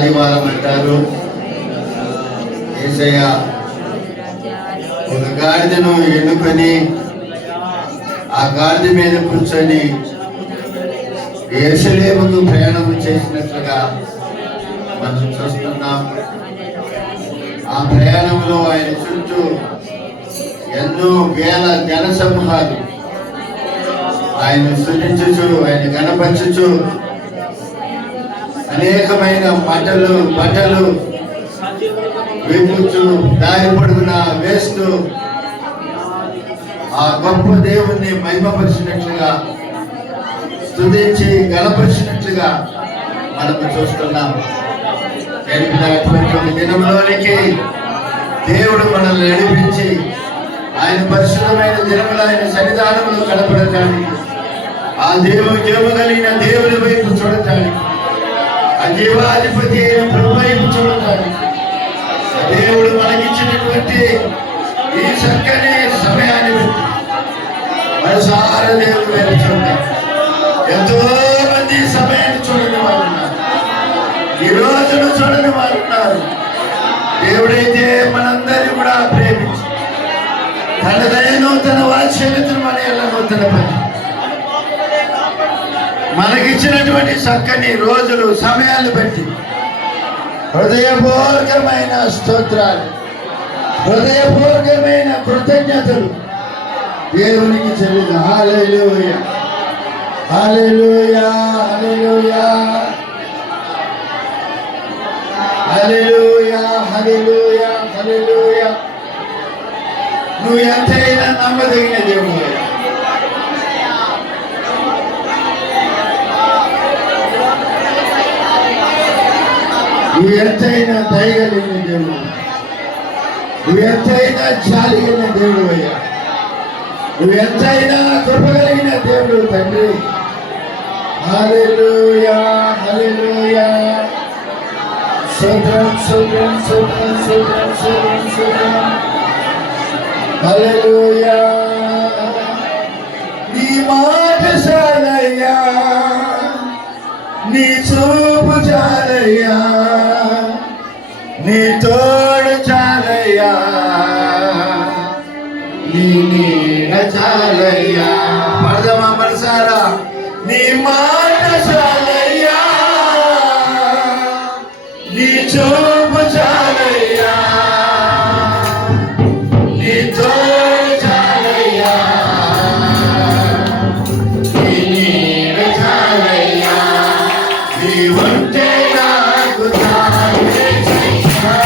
ఆదివారం అంటారు. యేసయ్య ఒక గాడిదను ఎన్నుకొని ఆ గాడిద మీద కూర్చొని యెరూషలేముకు ప్రయాణం చేసినట్లుగా మనం చూస్తున్నాం. ఆ ప్రయాణంలో ఆయన చుట్టూ ఎన్నో వేల జనసమూహాలు ఆయన స్తుతించుచు, ఆయన గణపరచుచు, అనేకమైన బట్టలు వేపుచు, దారి పొడుగున వేస్తూ ఆ గొప్ప దేవుణ్ణి మహిమపరిచినట్లుగా, స్తుతించి గణపరిచినట్లుగా మనము చూస్తున్నాం. గడిపినటువంటి దినంలోనికి దేవుడు మనల్ని నడిపించి ఆయన పరిశుద్ధమైన దినములు ఆయన సన్నిధానంలో కనపడటానికి, ఆ జీవము కలిగిన దేవుని వైపు చూడటానికి, ఆ జీవాధిపతి అయిన ప్రభు వైపు చూడటానికి దేవుడు మనకిచ్చినటువంటి ఈ చక్కని సమయాన్ని బట్టి మనసారా దేవుడు వైపు చూడాలి. ఎంతో మంది ఈ సమయాన్ని చూడని వారు ఉన్నారు, ఈ రోజును చూడని వారు ఉన్నారు. దేవుడైతే మనందరినీ కూడా ప్రేమించి తన దయను, తన వాత్సల్యతను మన ఎడల తన పని మనకిచ్చినటువంటి చక్కని రోజులు, సమయాలు బట్టి హృదయపూర్వకమైన స్తోత్రాలు, హృదయపూర్వకమైన కృతజ్ఞతలు దేవునికి చెల్లింది. హల్లెలూయా, హల్లెలూయా, హల్లెలూయా, హల్లెలూయా, హల్లెలూయా, హల్లెలూయా. నువ్వు ఎంతైనా నమ్మదగిన దేవుడు, నువ్వు ఎంతైనా దయగలిగిన దేవుడు, నువ్వు ఎంతైనా జాలి కలిగిన దేవుడు అయ్యా, నువ్వు ఎంతైనా కృప కలిగిన దేవుడు తండ్రి. హల్లెలూయా, హల్లెలూయా, స్తోత్రం, స్తోత్రం, స్తోత్రం, స్తోత్రం, స్తోత్రం, స్తోత్రం. హల్లెలూయా, నీ మాట చాలయ్యా, నీ చూపు చాలయ్యా, నీ తోడు చాలయ్యా, నీ నీడ చాలయ్యా. పడదమా మనసారా? నీ మాట చాలయ్యా, నీ చూపు చాలయ్యా, నీ తోడు చాలయ్యా, నీ నీడ చాలయ్యా, నీ ఉంటే నాకు చాలయ్యా.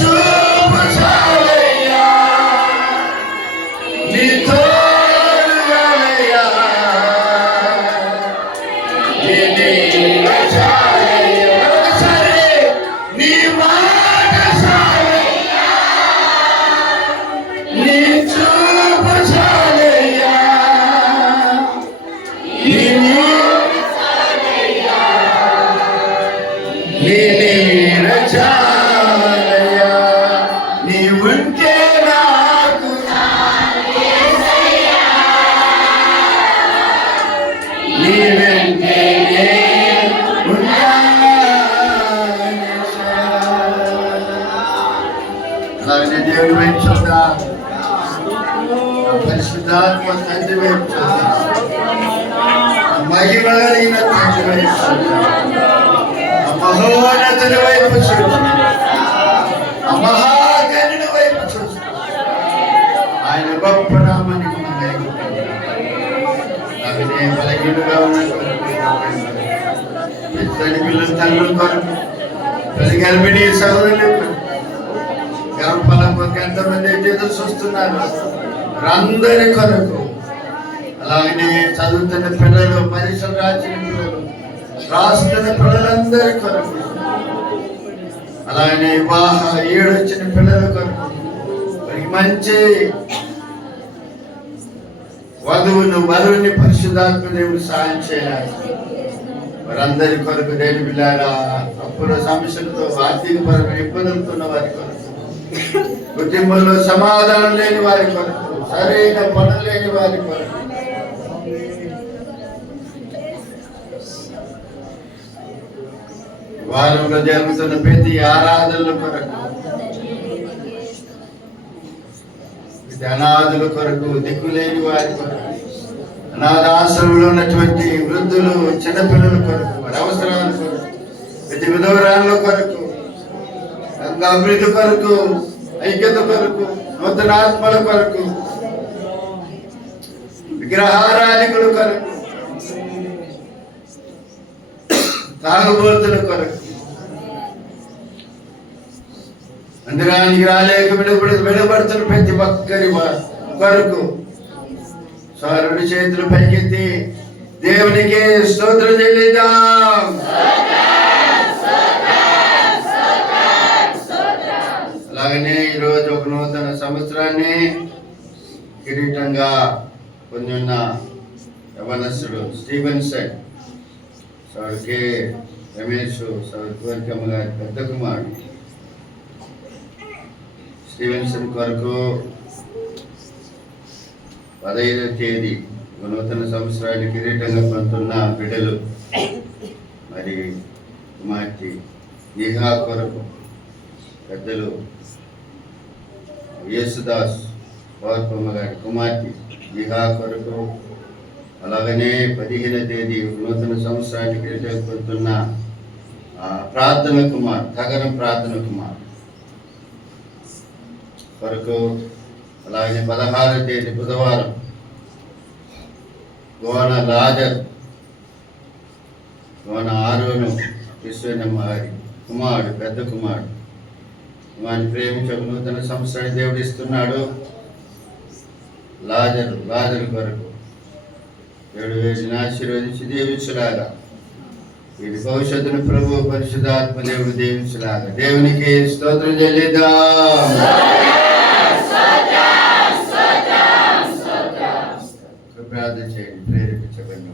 చూపు చాలయ్యా, నీ తోడు చాలయ్యా, నీ నీడ చాలయ్యా, ఒకసారి నీ మాట చాలయ్యా, నీ చూపు చాలయ్యా, నీ నీడ చాలయ్యా, నీ నీడ చాలయ్యా, నీ ఉంటే నాకు నీ వెంటే అలాగే దేవుడి వైపు చూద్దాం, పరిశుద్ధాత్మ తండ్రి వైపు చూద్దాం, మహిమ కలిగిన తండ్రి వైపు చూద్దాం, మహోన్నతుని వైపు చూద్దాం, మహాగణుని వైపు చూద్దాం. ఆయన గొప్ప నామానికి అలాగే బలహీనుగా ఉన్నటువంటి పిల్లల తల్లుల కొరకు, గర్భిణీ సహోదరుల గర్భఫలం కొరకు ఎంతమంది అయితే ఎదురు చూస్తున్నారు అందరి కొరకు, అలాగనే చదువుతున్న పిల్లలు, పరీక్షలు రాసిన పిల్లలు, రాస్తున్న పిల్లలందరి కొరకు, అలాగనే వివాహ ఏడొచ్చిన పిల్లల కొరకు, వారికి మంచి వధువుని పరిశుద్ధాత్మ దేవుడు సాయం చేయాలి. వారందరి కొరకు దేని పిల్లల అప్పుల సమస్యలతో ఆర్థికపరమైన ఇబ్బందులతో ఉన్న వారి కొరకు, కుటుంబంలో సమాధానం లేని వారి కొరకు, సరైన పనులు లేని వారి కొరకు, వారంలో జరుగుతున్న ప్రతి ఆరాధనల కొరకు, అనాథుల కొరకు, దిక్కులేని వారి కొరకు, అనాథాశ్రమంలో ఉన్నటువంటి వృద్ధులు, చిన్నపిల్లల కొరకు, వారి అవసరాల కొరకు, ప్రతి విధవరాల కొరకు, అభివృద్ధి కొరకు, ఐక్యత కొరకు, నూతన ఆత్మల కొరకు, విగ్రహారాధికుల కొరకు, తాగుబోతుల కొరకు, మందిరానికి రాలేక విడబడుతున్న ప్రతి ఒక్కరి కొరకు రెండు చేతులు పైకెత్తి దేవునికి స్తోత్రం చెల్లిద్దాం. అలాగనే ఈరోజు ఒక నూతన సంవత్సరాన్ని కిరీటంగా పొంది ఉన్న యవనస్తుడు స్టీవెన్సన్, సౌడికే రమేష్, సౌడి కోరికమ్మ గారి పెద్ద కుమారుడు స్టీవెన్సన్ కొరకు 15వ తేదీ నూతన సంవత్సరాన్ని కిరీటంగా పొందుతున్న బిడ్డలు, మరి కుమార్తె నిహా కొరకు పెద్దలు యేసుదాస్ పౌర్పమ్మ గారి కుమార్తె నిహా కొరకు, అలాగనే 15వ తేదీ నూతన సంవత్సరాన్ని కిరీటంగా పొందుతున్న ప్రార్థన కుమార్, తగరం ప్రార్థన కుమార్ కొరకు, అలాగే 16వ తేదీ బుధవారం గోన రాజర్, గోన ఆరోను విశ్వనమ్మ గారి కుమారుడు, పెద్ద కుమారుడు, వారిని ప్రేమించే నూతన సంవత్సరాన్ని దేవుడు ఇస్తున్నాడు. లాజరు కొరకు దేవుడు వీరిని ఆశీర్వదించి దీవించులాగా, వీరి భవిష్యత్తును ప్రభు పరిశుద్ధాత్మ దేవుడు దీవించులాగా దేవునికి స్తోత్రం చెల్లిద్దాం. ప్రార్థన చేయండి, ప్రేరేపించబడిన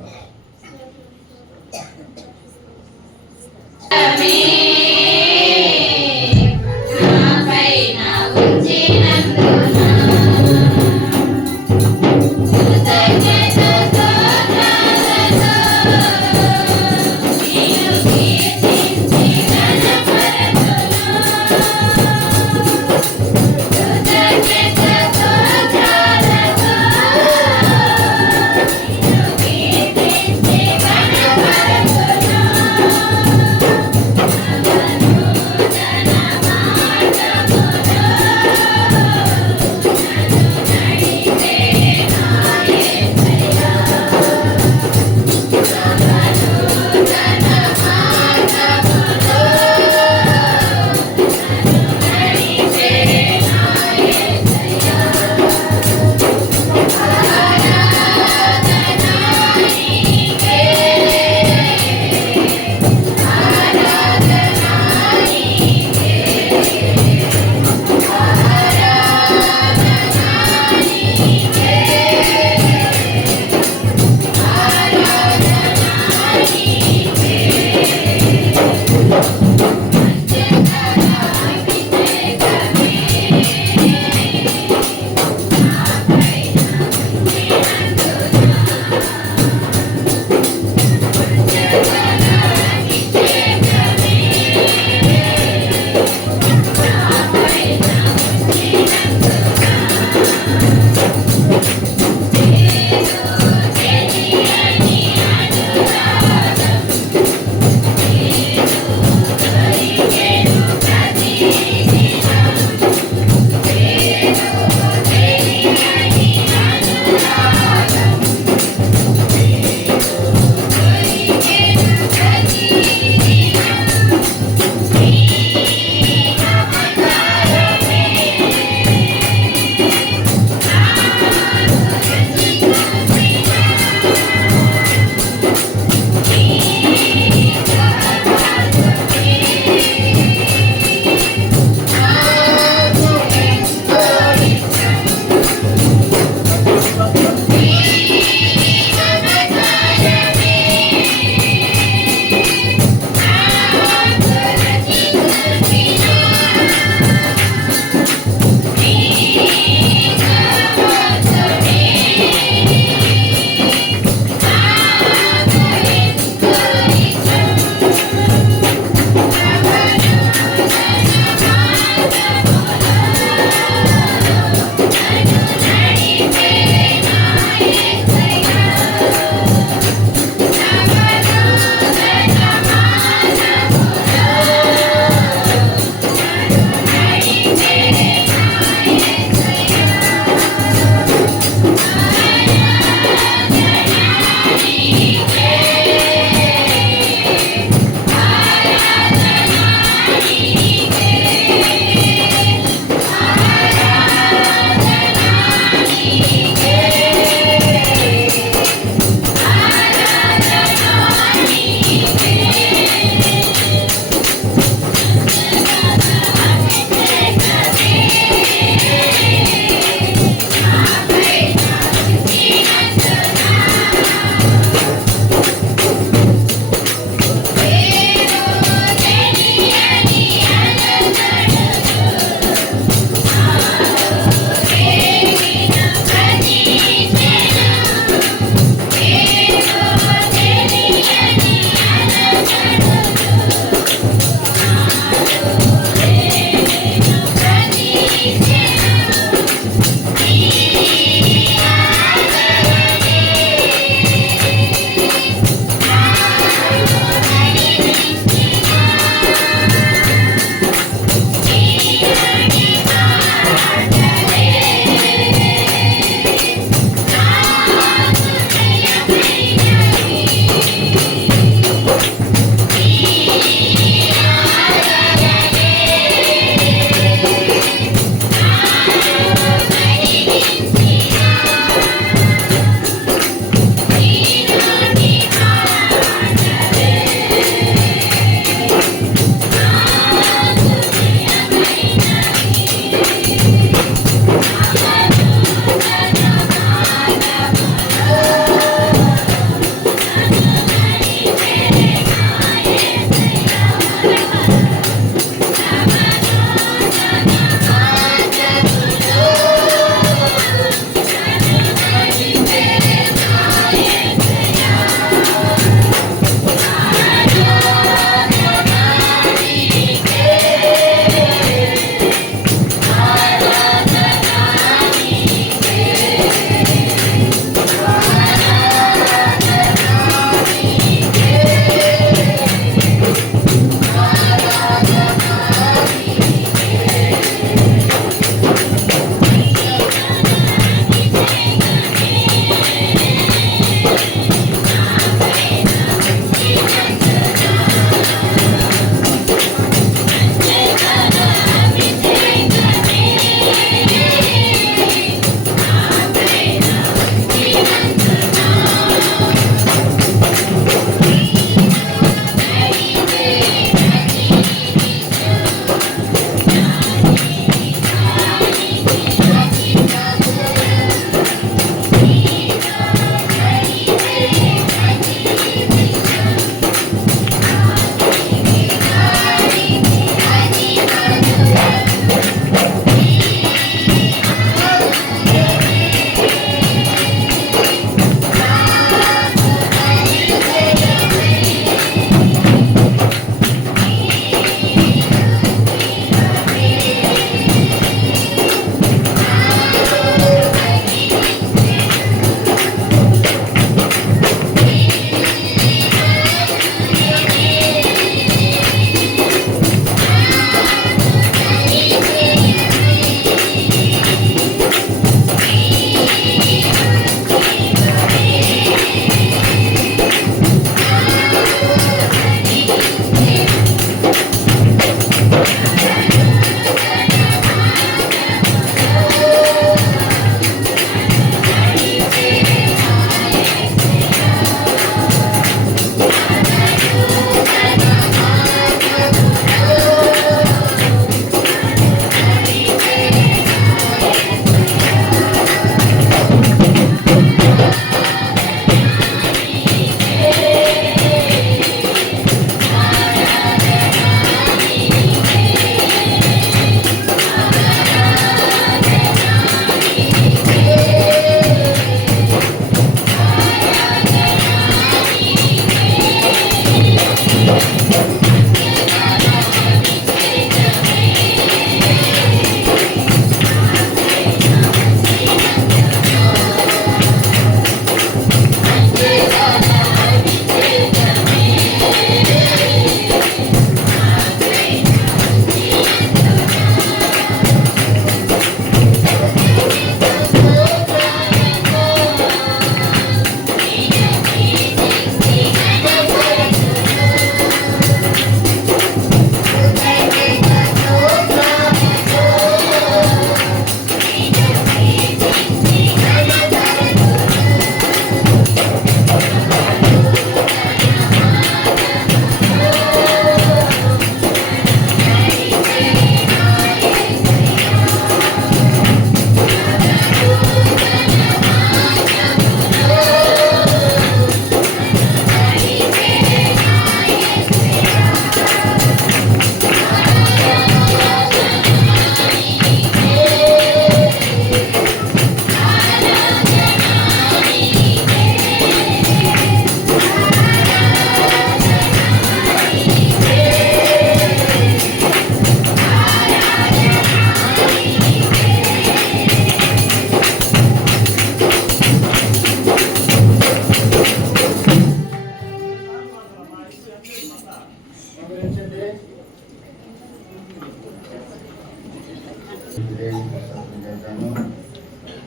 చేద్దాము.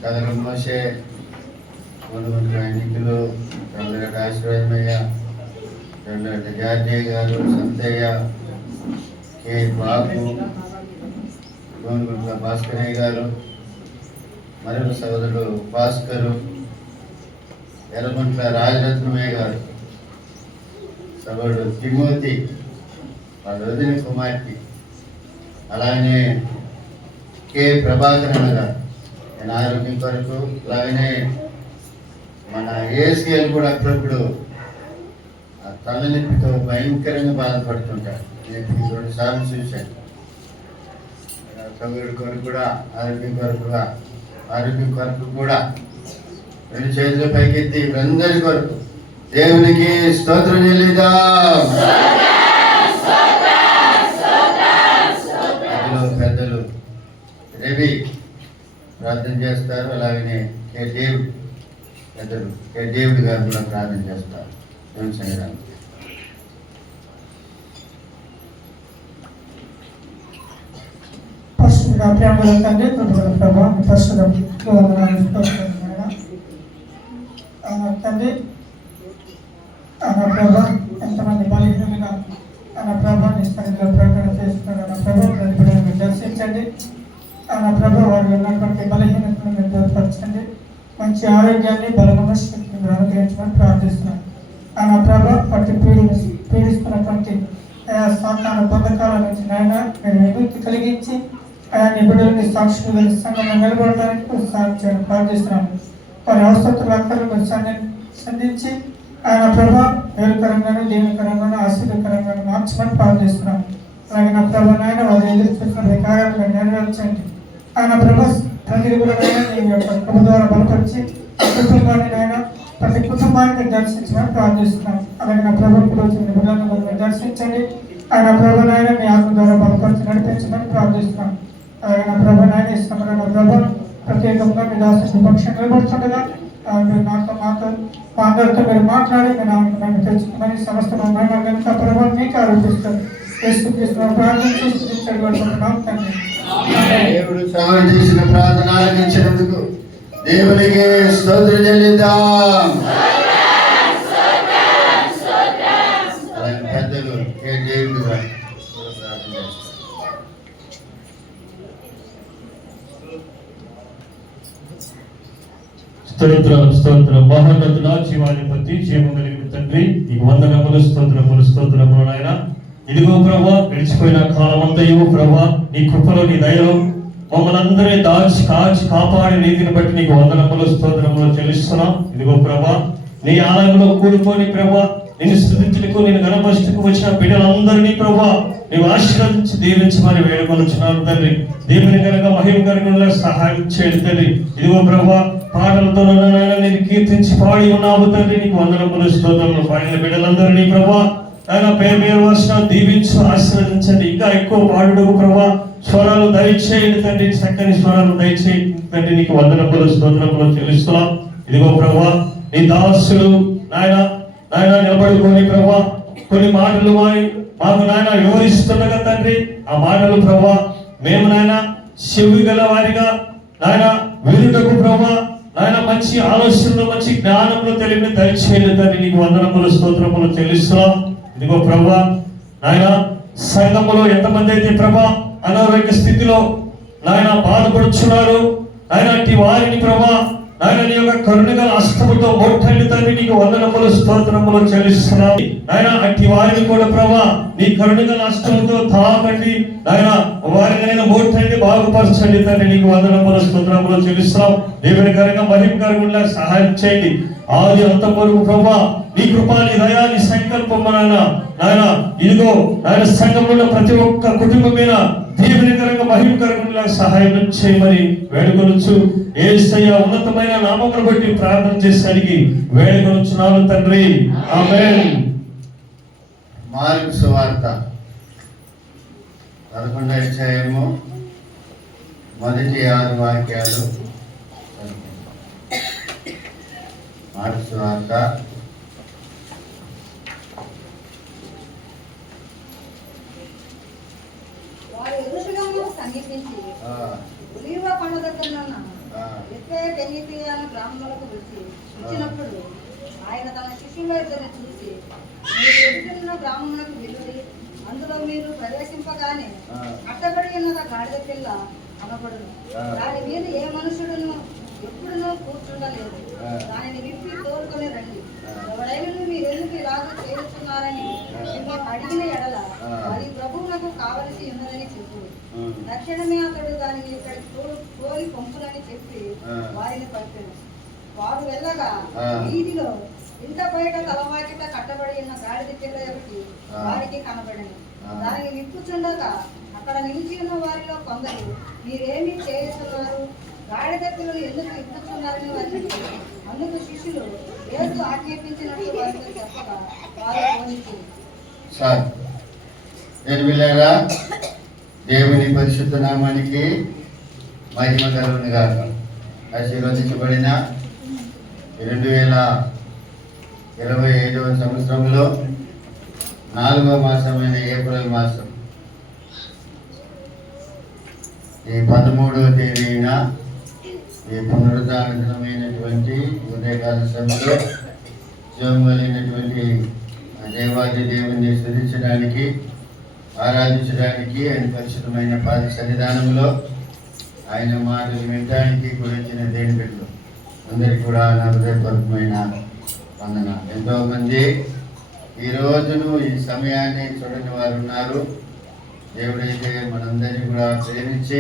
కథలు మోసే మొదటి ఎన్నికలు చంద్రగడ్డ ఆశ్రయమయ్య, చంద్రగడ్డ జాతీయ గారు, సంతయ్య, కే బాబు, గోనుగుంట్ల భాస్కరయ్య గారు, మరియు సోదరుడు భాస్కరు, ఎర్రగుంట్ల రాజరత్నమయ్య గారు, సోదరుడు తిమోతి, వాళ్ళ వదిన కుమార్తె, అలాగనే కె ప్రభాకరణ గారు నేను ఆరోగ్యం కొరకు, అలాగనే మన ఏసీఎల్ కూడా అప్పుడప్పుడు ఆ తలనొప్పితో భయంకరంగా బాధపడుతుంటారు. నేను 2 సార్లు చూశాను. సౌకర్యం కొరకు కూడా ఆరోగ్యం కొరకు కూడా 2 చేతుల పైకెత్తి అందరి కొరకు దేవునికి స్తోత్రం చెల్లిద్దాం. పెద్దలు రవి ప్రార్థన చేస్తారు, అలాగనే కే డేవిడ్ గారు కూడా ప్రార్థన చేస్తారు. సంగరాన్ని ప్రేమల తండ్రి, కృపగల ప్రభా, పరిశుద్ధం తండ్రి, అన్న ప్రభా ఎంతమంది బలహీనంగా అన్న ప్రభా నిష్పత్తిలో ప్రకటన చేస్తున్నారు. అన్న ప్రభా మీరు దర్శించండి. అన్న ప్రభా వారు ఉన్నటువంటి బలహీనతను మీరు దూరపరచండి. మంచి ఆరోగ్యాన్ని, బలమైన శక్తిని మీరు అనుగ్రహించమని ప్రార్థిస్తున్నాను. అన్న ప్రభా పట్టి పీడిస్తున్నటువంటి సాతాను బంధకాల నుంచి నాయన మీరు విముక్తి కలిగించి ఆయా నిబిడులని సాక్షులు సంఘంలో నిలబడడానికి సహాయం చేయడం ప్రార్థిస్తున్నాను. వారి అవసరతలు అక్కలు మీరు సంధించి ఆయన ప్రభా వేలుకరంగాను, దీవెనకరంగాను, ఆశీర్వకరంగాను మార్చమని ప్రార్థిస్తున్నాను. అలాగే నా ప్రభా నాయన వారు ఎదురు చూసిన కార్యాలను నెరవేర్చండి. ఆయన ప్రభా ప్రతి కూడా నీ యొక్క కృప ద్వారా బలపరిచి కుటుంబాన్ని నాయన ప్రతి కుటుంబానికి దర్శించమని ప్రార్థిస్తున్నాను. అలాగే నా ప్రభుత్వం వచ్చిన నిబుధులను దర్శించండి. ఆయన ప్రభు నాయన మీ ఆత్మ ద్వారా బలపరిచి నడిపించమని ప్రార్థిస్తున్నాను. అలాగే నా ప్రభు నాయన ఈ సమయంలో ప్రభు ప్రత్యేకంగా మీ దాసు పక్షం నిలబడుతుండగా మీరు మాతో మా అందరితో మీరు మాట్లాడి మేము తెచ్చుకుని సమస్త కనుక ప్రభావం మీకు ఆరోపిస్తారు. దేవుడు సహాయం చేసిన ప్రార్థన ఆలకించినందుకు దేవునికి స్తోత్రం చెల్లిద్దాం. అలాగే పెద్దలు కే డేవిడ్ గారు ప్రార్థన చేస్తారు. స్తోత్రం మహోన్నతుడా, జీవాధిపతి, జీవం కలిగిన తండ్రి, నీకు వందనములు, స్తోత్రములు నాయన. ఇదిగో ప్రభా గడిచిపోయిన కాలం అంతయు ప్రభా నీ కృపలో, నీ దయలో మమ్మల్ని అందరినీ దాచి కాచి కాపాడి నీతిని బట్టి నీకు వందనములు, స్తోత్రములు చెల్లిస్తున్నాం. ఇదిగో ప్రభా నీ ఆలయంలో కూడుకొని ప్రభా నిన్ను స్తుతించుటకు, నిన్ను గణపరుచుటకు వచ్చిన బిడ్డలందరినీ ప్రభా నీవు ఆశీర్వదించి దీవించమని వేడుకొనుచున్నాను తండ్రి. దేవుని కనుక మహిమకరంగా సహాయం చేయండి తండ్రి. ఇదిగో ప్రభా పాటలతో నేను కీర్తించి పాడి ఉన్నావు తండ్రి. నీకు వందనములు, స్తోత్రములు. పాడిన బిడ్డలందరినీ ప్రభా ఆయన పేరు వర్ష దీవించు, ఆశీర్వదించండి. ఇంకా ఎక్కువ పాడుడు ప్రభా స్వరాలు దయచేయండి తండ్రి. చక్కని స్వరాలు దయచేయండి తండ్రి. నీకు వందనములు, స్తోత్రములు చెల్లిస్తున్నాం. ఇదిగో ప్రభా నీ దాసులు నాయన నిలబడుకొని ప్రభా కొన్ని మాటలు మాకు నాయన వివరిస్తుండగా తండ్రి, ఆ మాటలు ప్రభా మేము నాయన చెవి గల వారిగా నాయన వినుటకు ప్రభా నాయన మంచి ఆలోచనలు, మంచి జ్ఞానంలో తెలివిని దయచేయండి తండ్రి. నీకు వందనములు, స్తోత్రములు చెల్లిస్తున్నాం. ఇదిగో ప్రభా నాయన సంఘములో ఎంతమంది అయితే ప్రభా అనారోగ్య స్థితిలో నాయన బాధపడుచున్నారు నాయన, అట్టి వారిని ప్రభా నాయన నీ యొక్క కరుణగల హస్తముతో మోట్టండి తండ్రి. నీకు వందనములు, స్తోత్రములు చెల్లిస్తున్నాం నాయన. అట్టి వారిని కూడా ప్రభా నీ కరుణగల హస్తముతో తాకండి నాయన, వారిని మోట్టండి, బాగుపరచండి తండ్రి. నీకు వందనములు, స్తోత్రములు చెల్లిస్తున్నాం. దేవుని కనుక మహిమకరంగా సహాయం చేయండి. ఆది అంతం వరకు ప్రభా నీ కృపా, నీ దయా, నీ సంకల్పం నాయన ఇదిగో ఆయన సంఘంలో ప్రతి ఒక్క కుటుంబం మీద దీవెనకరంగా మహిమకరంగా సహాయం చేయమని వేడుకొనొచ్చు. యేసయ్య ఉన్నతమైన నామమును బట్టి ప్రార్థన చేసి అడిగి వేడుకొనుచున్నాను తండ్రి, ఆమేన్. మార్కు సువార్త 11వ అధ్యాయము మొదటి 6 వాక్యాలు. మార్కు సువార్త సమీపించి బెనీతియాను గ్రామములకు వచ్చినప్పుడు ఆయన తన శిష్యుల ఇద్దరిని చూసి, మీరు ఎదుగుతున్న గ్రామములకు వెళ్ళుడి, అందులో మీరు ప్రవేశింపగానే కట్టబడి ఉన్న గాడిద పిల్ల కనబడును. దాని మీద ఏ మనుషుడును ఎప్పుడునూ కూర్చుండలేదు. దానిని విప్పి తోలుకొని రండి. ఎవరైనా మీరు ఎందుకు ఇలాగ చేస్తున్నారని మిమ్మల్ని అడిగిన ఎడల అది ప్రభువులకు కావలసి ఉన్నదని చెప్పు. తక్షణమే అతడు దానిని ఇక్కడికి తోలి పంపునని చెప్పి వారిని పంపాను. వారు వెళ్ళగా వీధిలో ఇంత బయట తలవాకిట కట్టబడి ఉన్న గాడిద పిల్ల ఒకటి వారికి కనబడింది. దానిని విప్పుచుండగా అక్కడ నిలిచి ఉన్న వారిలో కొందరు, మీరేమీ చేస్తున్నారు, గాడిద పిల్లలు ఎందుకు విప్పుచున్నారని వారిని అడిగారు. అందుకు శిష్యులు యేసు ఆజ్ఞాపించినట్టు వారితో చెప్పగా వారు పోనిచ్చారు. సార్ ఎనిమిలారా, దేవుని పరిశుద్ధ నామానికి మహిమ కలుగును గాక. ఆశీర్వదించబడిన 2025వ సంవత్సరంలో 4వ మాసమైన ఏప్రిల్ మాసం ఈ 13వ తేదీన ఈ పునరుద్ధాన దినమైనటువంటి ఉదయకాల సమయంలో జీవం కలిగినటువంటి దేవాది దేవుని స్తుతించడానికి, ఆరాధించడానికి ఆయన పరిశుద్ధమైన పాద సన్నిధానంలో ఆయన మాటలు వినడానికి గురించిన దేని బిడ్డలు అందరికీ కూడా నా హృదయపూర్వకమైన వందన. ఎంతోమంది ఈ రోజును ఈ సమయాన్ని చూడని వారు ఉన్నారు. దేవుడైతే మనందరినీ కూడా ప్రేమించి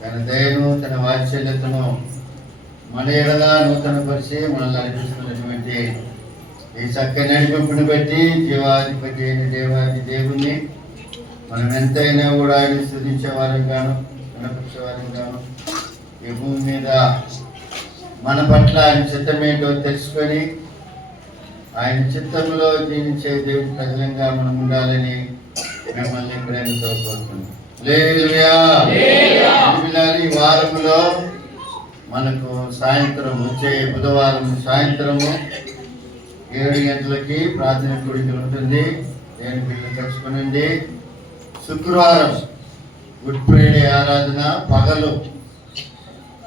తన దయను, తన వాత్సల్యతను మన ఎడలా నూతన పరిచి మనల్ని నడిపిస్తున్నటువంటి ఈ చక్కని నడిపింపుని బట్టి జీవాధిపతి అయిన దేవాది దేవుణ్ణి మనం ఎంతైనా కూడా ఆయన స్తుతించే వారం గాను, వినపరిచే వారం గాను, ఈ భూమి మీద మన పట్ల ఆయన చిత్తమేంటో తెలుసుకొని ఆయన చిత్తంలో జీవించే దేవుడి ప్రజలంగా మనం ఉండాలని మిమ్మల్ని ప్రేమతో కోరుతున్నాం. హల్లెలూయా. ఈ వారములో మనకు సాయంత్రం వచ్చే బుధవారం సాయంత్రము 7 గంటలకి ప్రార్థన కూడికలు ఉంటుంది. దేవుని బిడ్డలు కలుసుకునండి. శుక్రవారం గుడ్ ఫ్రైడే ఆరాధన పగలు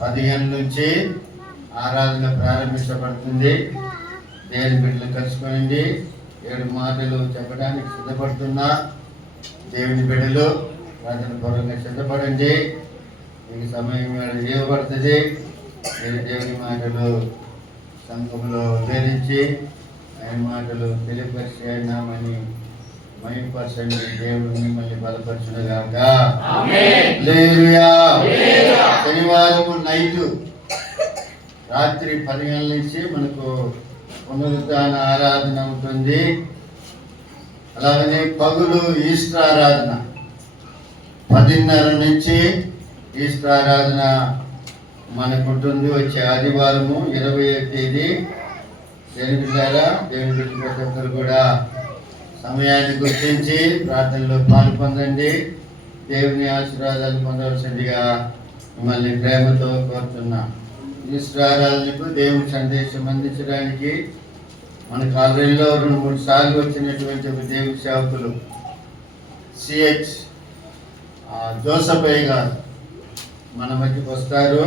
10 గంటల నుంచి ఆరాధన ప్రారంభించబడుతుంది. దేవుని బిడ్డలు కలుసుకునండి. 7 మాటలు చెప్పడానికి సిద్ధపడుతున్న దేవుని బిడ్డలు ప్రార్థన పూర్వకంగా సిద్ధపడండి. మీకు సమయం ఇవ్వబడుతుంది. మీరు దేవుని మాటలు సంఘంలో వివరించి ఆయన మాటలు తెలియపరిచి ఆయన నామని మహిమపరచండి. దేవుడు మిమ్మల్ని బలపరచునుగాక. హల్లెలూయా. శనివారం నైటు రాత్రి 10 గంటల నుంచి మనకు పునరుద్ధాన ఆరాధన ఉంటుంది. అలాగనే పగులు ఈస్టర్ ఆరాధన 10:30 నుంచి ఈస్టర్ ఆరాధన మనకు ఉంటుంది. వచ్చే ఆదివారము 20వ తేదీ. దేవుని బిడ్డలారా, దేవుని బిడ్డల ప్రతి ఒక్కరు కూడా సమయాన్ని గుర్తించి ప్రార్థనలో పాల్పొందండి. దేవుని ఆశీర్వాదాలు పొందవలసిందిగా మిమ్మల్ని ప్రేమతో కోరుతున్నా. ఈస్టర్ ఆరాధనకు దేవుని సందేశం అందించడానికి మనకు ఆల్రెడీలో 2-3 సార్లు వచ్చినటువంటి దేవుని సేవకులు సిహెచ్ జోసఫయ్య గారు మన మధ్యకి వస్తారు.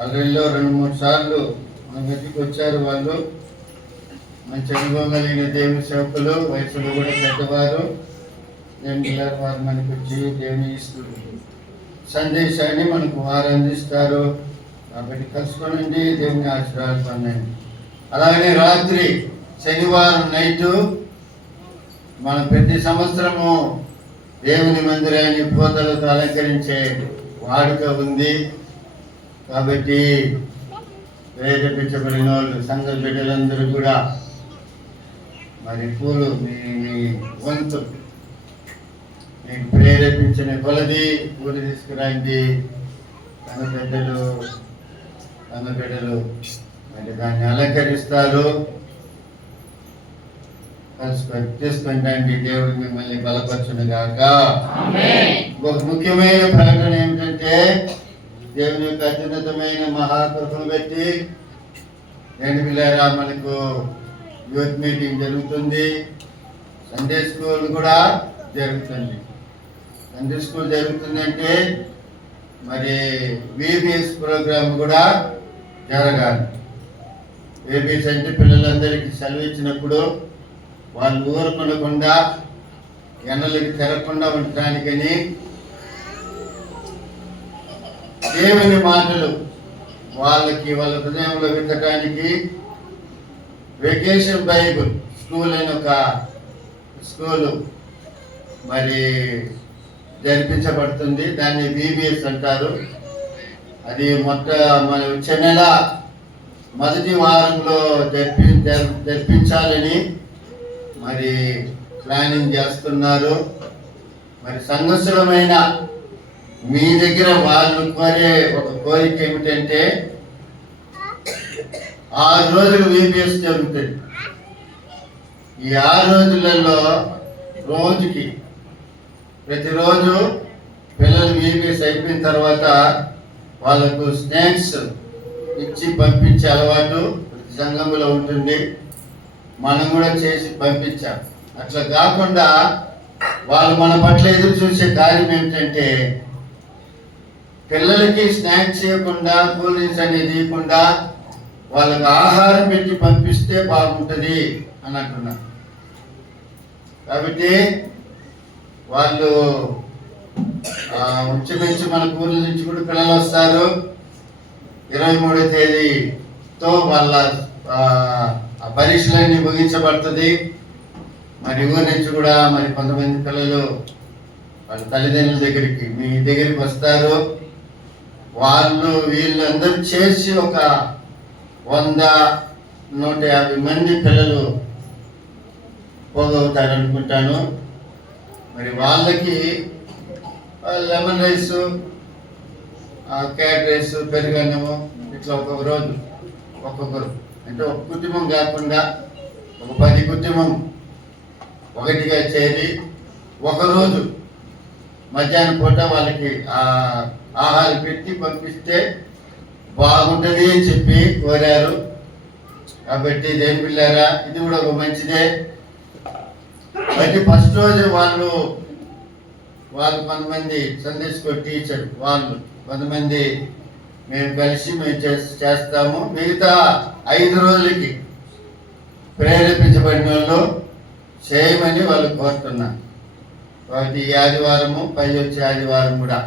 ఆల్రెడీలో 2-3 సార్లు మన మధ్యకి వచ్చారు. వాళ్ళు మంచి అనుభవం కలిగిన దేవుని సేవకులు, వయసులో కూడా పెద్దవారు. దేవుని వారు మనకు వచ్చి దేవుని సందేశాన్ని మనకు వారు అందిస్తారు. కాబట్టి కలుసుకోనండి, దేవుని ఆశీర్వాదాలు పొందండి. అలాగనే రాత్రి శనివారం నైటు మనం ప్రతి సంవత్సరము దేవుని మందిరాన్ని పూతలతో అలంకరించే వాడుక ఉంది. కాబట్టి ప్రేరేపించబడిన వాళ్ళు సంఘ బిడ్డలందరూ కూడా మరి పూలు మీ వంతు మీకు ప్రేరేపించిన కొలది పూలు తీసుకురండి. సంఘ బిడ్డలు మరి దాన్ని అలంకరిస్తారు. తీసుకుంటండి. దేవుడు మిమ్మల్ని బలపరచును గాక. ఒక ముఖ్యమైన ప్రకటన ఏమిటంటే దేవుని యొక్క అత్యున్నతమైన మహాకృపను బట్టి రెండు పిల్లరా మనకు యూత్ మీటింగ్ జరుగుతుంది. సండే స్కూల్ కూడా జరుగుతుంది. సండే స్కూల్ జరుగుతుందంటే మరి VBS ప్రోగ్రామ్ కూడా జరగాలి. VBS అంటే పిల్లలందరికీ సెలవు ఇచ్చినప్పుడు వాళ్ళు ఊరుకొనకుండా ఎండలకి తిరగకుండా ఉండటానికని దేవుని మాటలు వాళ్ళకి వాళ్ళ హృదయంలో విత్తడానికి వెకేషన్ బైబుల్ స్కూల్ అని ఒక స్కూలు మరి జరిపించబడుతుంది. దాన్ని VBS అంటారు. అది మన వచ్చే నెల మొదటి వారంలో జరిపించాలని మరి ప్లానింగ్ చేస్తున్నారు. మరి సంవత్సరమైన మీ దగ్గర వాళ్ళు కోరే ఒక కోరిక ఏమిటంటే 6 రోజులు VBS జరుగుతుంది. ఈ 6 రోజులలో రోజుకి ప్రతిరోజు పిల్లలు VBS అయిపోయిన తర్వాత వాళ్ళకు స్నాక్స్ ఇచ్చి పంపించే అలవాటు ప్రతి సంఘంలో ఉంటుంది. మనం కూడా చేసి పంపించాం. అట్లా కాకుండా వాళ్ళు మన పట్ల ఎదురు చూసే కార్యం ఏమిటంటే పిల్లలకి స్నాక్స్ చేయకుండా కూల్ డ్రింక్స్ అనేది ఇవ్వకుండా వాళ్ళకి ఆహారం పెట్టి పంపిస్తే బాగుంటుంది అని అంటున్నారు. కాబట్టి వాళ్ళు ఇంచుమించు మన ఊర్ల నుంచి కూడా పిల్లలు వస్తారు. 23వ తేదీతో వాళ్ళ పరీక్షలన్నీ ముగించబడుతుంది. మరి ఊరి నుంచి కూడా మరి కొంతమంది పిల్లలు వాళ్ళ తల్లిదండ్రుల దగ్గరికి మీ దగ్గరికి వస్తారు. వాళ్ళు వీళ్ళందరూ చేసి ఒక 100-150 మంది పిల్లలు పోగవుతారు అనుకుంటాను. మరి వాళ్ళకి లెమన్ రైస్, క్యారెట్ రైస్, పెరుగన్నము ఇట్లా ఒక్కొక్క రోజు ఒక్కొక్కరు అంటే ఒక కుటుంబం కాకుండా ఒక 10 కుటుంబం ఒకటిగా చేరి ఒకరోజు మధ్యాహ్నం పూట వాళ్ళకి ఆహారం పెట్టి పంపిస్తే బాగుంటుంది అని చెప్పి కోరారు. కాబట్టి దేని పిల్లారా, ఇది కూడా ఒక మంచిదే. అయితే ఫస్ట్ రోజు వాళ్ళు కొంతమంది సండే స్కూల్ టీచర్ వాళ్ళు కొంతమంది మేము కలిసి చేస్తాము. మిగతా 5 రోజులకి ప్రేరేపించబడిన వాళ్ళు చేయమని వాళ్ళు కోరుతున్నారు. కాబట్టి ఈ ఆదివారము పై వచ్చే ఆదివారం కూడా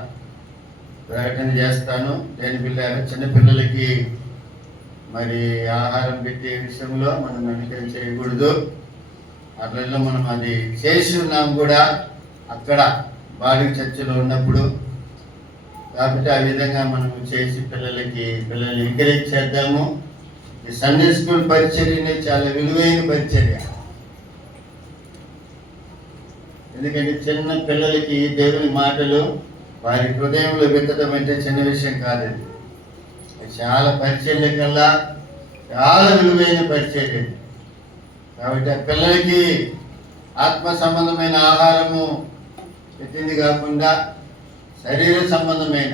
ప్రకటన చేస్తాను. దేని పిల్లలు చిన్నపిల్లలకి మరి ఆహారం పెట్టే విషయంలో మనం నమ్మకం చేయకూడదు. అట్లా మనం అది చేసి ఉన్నాం కూడా అక్కడ బాడీ చర్చలో ఉన్నప్పుడు. కాబట్టి ఆ విధంగా మనం చేసి పిల్లల్ని ఎంకరేజ్ చేద్దాము. ఈ సండే స్కూల్ పరిచర్యనే చాలా విలువైన పరిచర్య. ఎందుకంటే చిన్న పిల్లలకి దేవుని మాటలు వారి హృదయంలో విత్తడం అంటే చిన్న విషయం కాదు. చాలా పరిచర్య కల్లా చాలా విలువైన పరిచర్య. కాబట్టి ఆ పిల్లలకి ఆత్మ సంబంధమైన ఆహారము పెట్టింది కాకుండా శరీర సంబంధమైన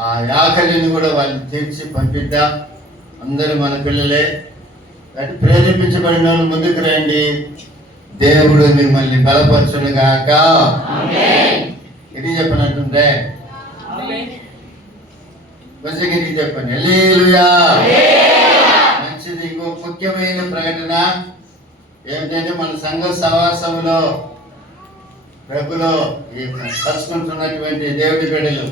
ఆ ఆకలిని కూడా వాళ్ళని తీర్చి పంపిద్దాం. అందరూ మన పిల్లలే. కాబట్టి ప్రేరేపించబడిన వాళ్ళు ముందుకు రండి. దేవుడు మిమ్మల్ని బలపరచునుగాక. ఇది చెప్పనంటుందే కొంచెం ఇది చెప్పండి. హల్లెలూయా. మంచిది. ఇంకో ముఖ్యమైన ప్రకటన ఏమిటంటే మన సంఘ సహవాసంలో ప్రభులో కలుసుకుంటున్నటువంటి దేవుడి బిడ్డలు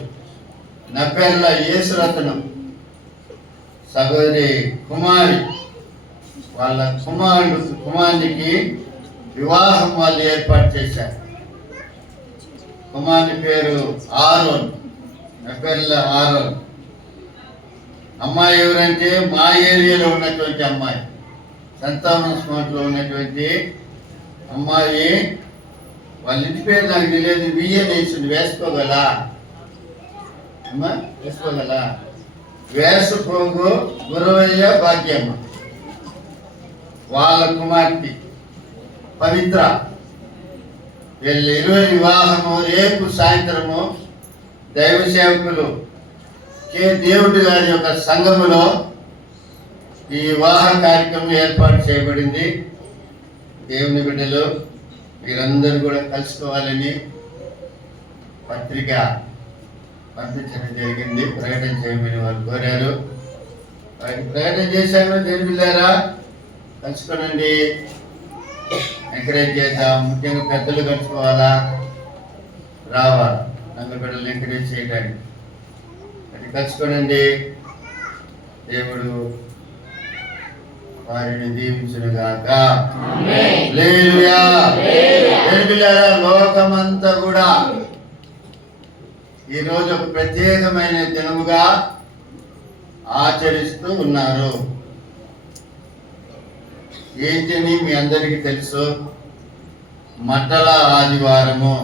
నప్పేర్ల యేసురత్నం సహోదరి కుమారి వాళ్ళ కుమారునికి వివాహం వాళ్ళు ఏర్పాటు చేశారు. కుమారుని పేరు ఆరోన్, నప్పేర్ల ఆరోన్. అమ్మాయి ఎవరంటే మా ఏరియాలో ఉన్నటువంటి అమ్మాయి, సంతానం స్మార్ట్లో ఉన్నటువంటి అమ్మాయి. వాళ్ళ ఇంటి పేరు నాకు తెలియదు. వేసింది. వేసుకోగల అమ్మా, వేసుకోగల వేసుకోగు గురవయ్య భాగ్యమ్మ. వాళ్ళ కుమార్తె పవిత్ర. వీళ్ళ 20 వివాహము రేపు సాయంత్రము దైవ సేవకులు దేవుడి గారి యొక్క సంఘములో ఈ వివాహ కార్యక్రమం ఏర్పాటు చేయబడింది. దేవుని బిడ్డలు మీరందరూ కూడా కలుసుకోవాలని పత్రిక పంపించడం జరిగింది. ప్రకటన చేయమని వాళ్ళు కోరారు. వారికి ప్రకటన చేశాను. దేని పిల్లారా కలుసుకోనండి, ఎంకరేజ్ చేద్దాం. ముఖ్యంగా పెద్దలు కలుసుకోవాలా, రావాలి నంగ బిడ్డలు ఎంకరేజ్ చేయడానికి. అది కలుసుకోనండి. దేవుడు వారిని దీవించునుగాక. హల్లెలూయా. దేని పిల్లారా లోకమంతా కూడా ఈరోజు ఒక ప్రత్యేకమైన దినముగా ఆచరిస్తూ ఉన్నారు. ఏంటని మీ అందరికీ తెలుసు, మట్టల ఆదివారము.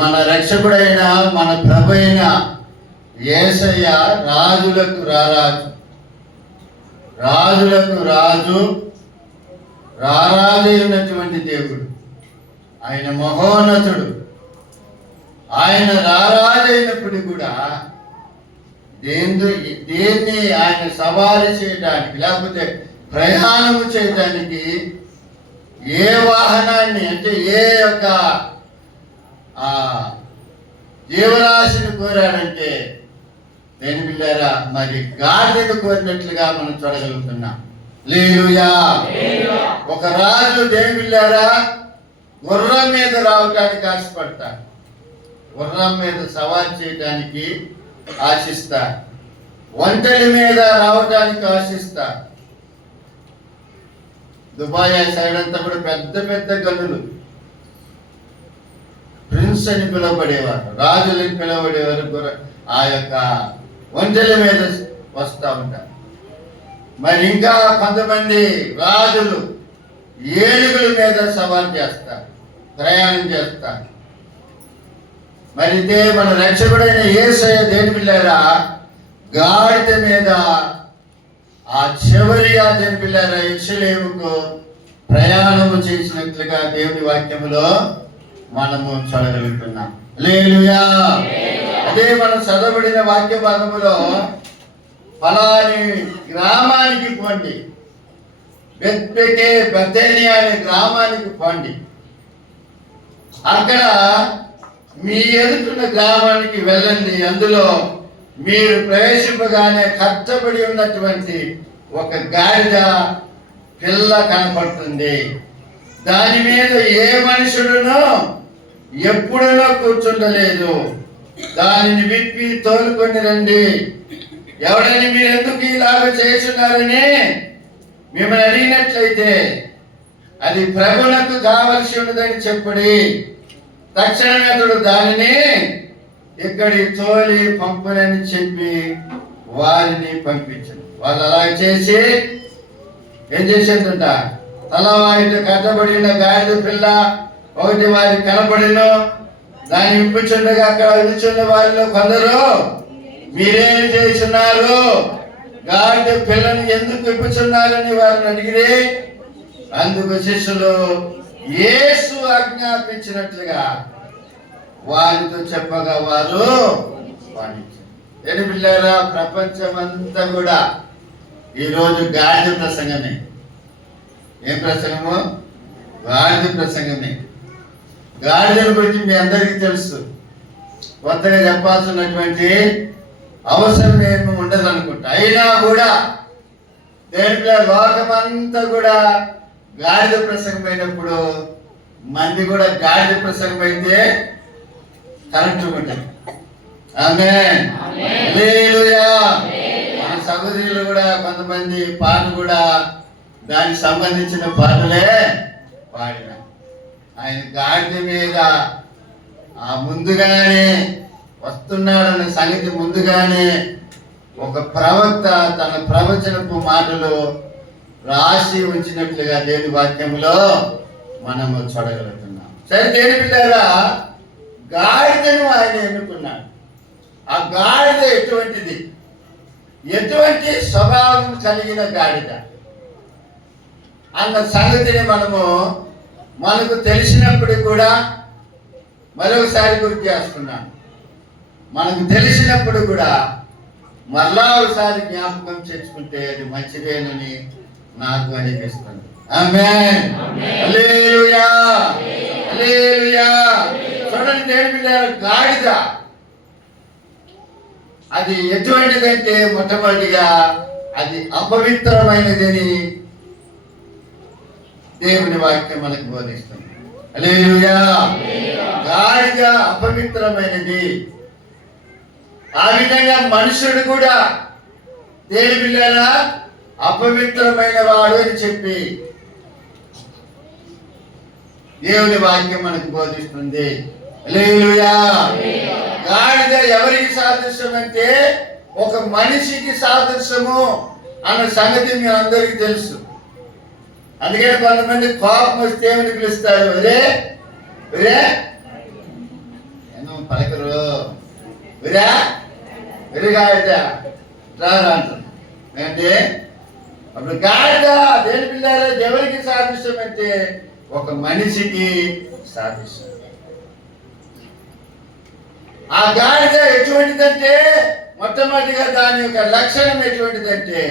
మన రక్షకుడైన మన ప్రభు అయిన యేసయ్య రాజులకు రారాజు, రాజులకు రాజు, రారాజు అయినటువంటి దేవుడు. ఆయన మహోన్నతుడు. ఆయన రారాజు అయినప్పుడు కూడా దేన్ని ఆయన సవాలు చేయడానికి లేకపోతే ప్రయాణము చేయడానికి ఏ వాహనాన్ని అంటే ఏ యొక్క జీవరాశిని కోరాడంటే దేని పిల్లారా మరి గాడిదను కోరినట్లుగా మనం చూడగలుగుతున్నాం. హల్లెలూయా. ఒక రాజు దేని పిల్లారా గుర్రం మీద రావటానికి ఆశపడతాడు, గుర్రం మీద సవారీ చేయడానికి ఆశిస్తా, ఒంటెల మీద రావడానికి ఆశిస్తా. దుబాయ్ సైడ్ అంతా కూడా పెద్ద పెద్ద గనులు, ప్రిన్స్ అని పిలువబడేవారు, రాజులని పిలువబడేవారు. ఆ యొక్క ఒంటెల మీద వస్తూ ఉంటారు. మరి ఇంకా కొంతమంది రాజులు ఏనుగుల మీద సవారీ చేస్తారు, ప్రయాణం చేస్తారు. మరి ఇదే మన రక్షకుడైన యేసయ్య దేని పిల్లారా గాడిద మీద ఆ చివరి దేని పిల్లారా యెరూషలేముకు ప్రయాణము చేసినట్లుగా దేవుని వాక్యములో మనము చూడగలుగుతున్నాం. హల్లెలూయా. అదే మనం చదవబడిన వాక్య భాగములో ఫలాని గ్రామానికి పోండి, బెతేనియా అనే గ్రామానికి పోండి, అక్కడ మీ ఎదుటిన్న గ్రామానికి వెళ్ళండి, అందులో మీరు ప్రవేశింపగానే కట్టబడి ఉన్నటువంటి ఒక గాడిద పిల్ల కనపడుతుంది. దాని మీద ఏ మనుషుడునో ఎప్పుడునో కూర్చుండలేదు. దానిని విప్పి తోలుకొని రండి. ఎవడని మీరు ఎందుకు ఇలాగ చేస్తున్నారని మిమ్మల్ని అడిగినట్లయితే అది ప్రభువునకు కావలసి ఉన్నదని చెప్పుడి. తక్షణమే అతడు దానిని ఇక్కడి తోలి పంపునని చెప్పి వారిని పంపించను. వాళ్ళు అలా చేసి ఏం చేసేదంట, తల వారితో కట్టబడిన గాడిద పిల్ల ఒకటి వారికి కనబడిను. దాన్ని విప్పుచుండగా అక్కడ విలుచున్న వారిలో కొందరు మీరేం చేస్తున్నారు, గాడిద పిల్లని ఎందుకు విప్పుచున్నారని వారిని అడిగిరి. అందుకు శిష్యులు యేసు ఆజ్ఞాపించినట్లుగా వారితో చెప్పగా వారు పాటించారు. పిల్లారా ప్రపంచమంతా కూడా ఈరోజు గాడిద ప్రసంగమే. ఏం ప్రసంగము? గాడిద ప్రసంగమే. గాడిదల గురించి మీ అందరికీ తెలుసు, కొత్తగా చెప్పాల్సినటువంటి అవసరం ఏమి ఉండదు అనుకుంటా. అయినా కూడా దేంట్లో లోకమంతా కూడా గాడిద ప్రసంగం అయినప్పుడు మంది కూడా గాడిద ప్రసంగం అయితే కరెక్ట్ ఉంటుంది. ఆమేన్. హల్లెలూయా. మన సహోదరులు కూడా కొంతమంది పాటలు కూడా దానికి సంబంధించిన పాటలే పాడిన. ఆయన గాడిద మీద ముందుగానే వస్తున్నాడన్న సంగతి ముందుగానే ఒక ప్రవక్త తన ప్రవచనపు మాటలు రాసి ఉంచినట్లుగా దేవుని వాక్యంలో మనము చూడగలుగుతున్నాం. సరే దేని పిల్లారా గాడిదను ఆయన ఎన్నుకున్నాడు. ఆ గాడిద ఎటువంటిది, ఎటువంటి స్వభావం కలిగిన గాడిద అన్న సంగతిని మనకు తెలిసినప్పుడు కూడా మరొకసారి గుర్తు చేస్తున్నాను. మనకు తెలిసినప్పుడు కూడా మరలా ఒకసారి జ్ఞాపకం చేసుకుంటే అది మంచిదేనని నాకు అనిపిస్తుంది. ఆమేన్. హల్లెలూయా. హల్లెలూయా. చూడండి దేవుని బిడ్డలారా, గాడిద అది ఎటువంటిదంటే మొట్టమొదటిగా అది అపవిత్రమైనదని దేవుని వాక్యం మనకు బోధిస్తుంది. హల్లెలూయా. గాడిద అపవిత్రమైనది. ఆ విధంగా మనుషుడు కూడా దేవుని బిడ్డలారా అపవిత్రమైన వాడు అని చెప్పి దేవుని వాక్యం మనకు బోధిస్తుంది. హల్లెలూయా. గాడిద ఎవరికి సాదృశ్యం అంటే ఒక మనిషికి సాదృశ్యము అన్న సంగతి మీ అందరికీ తెలుసు. అందుకని కొంతమంది కోపం వస్తే ఏమని పిలుస్తారు? ఒరే ఒరే పలకరు, ఒరే ఒరే గాడిద రారా అంటారు. అంటే అప్పుడు గాడిద దేని పిల్లారా ఎవరికి సాదృశ్యం అంటే ఒక మనిషికి సాదృశ్యం. ఆ గాడిద ఎటువంటిదంటే మొట్టమొదటిగా దాని యొక్క లక్షణం ఎటువంటిదంటే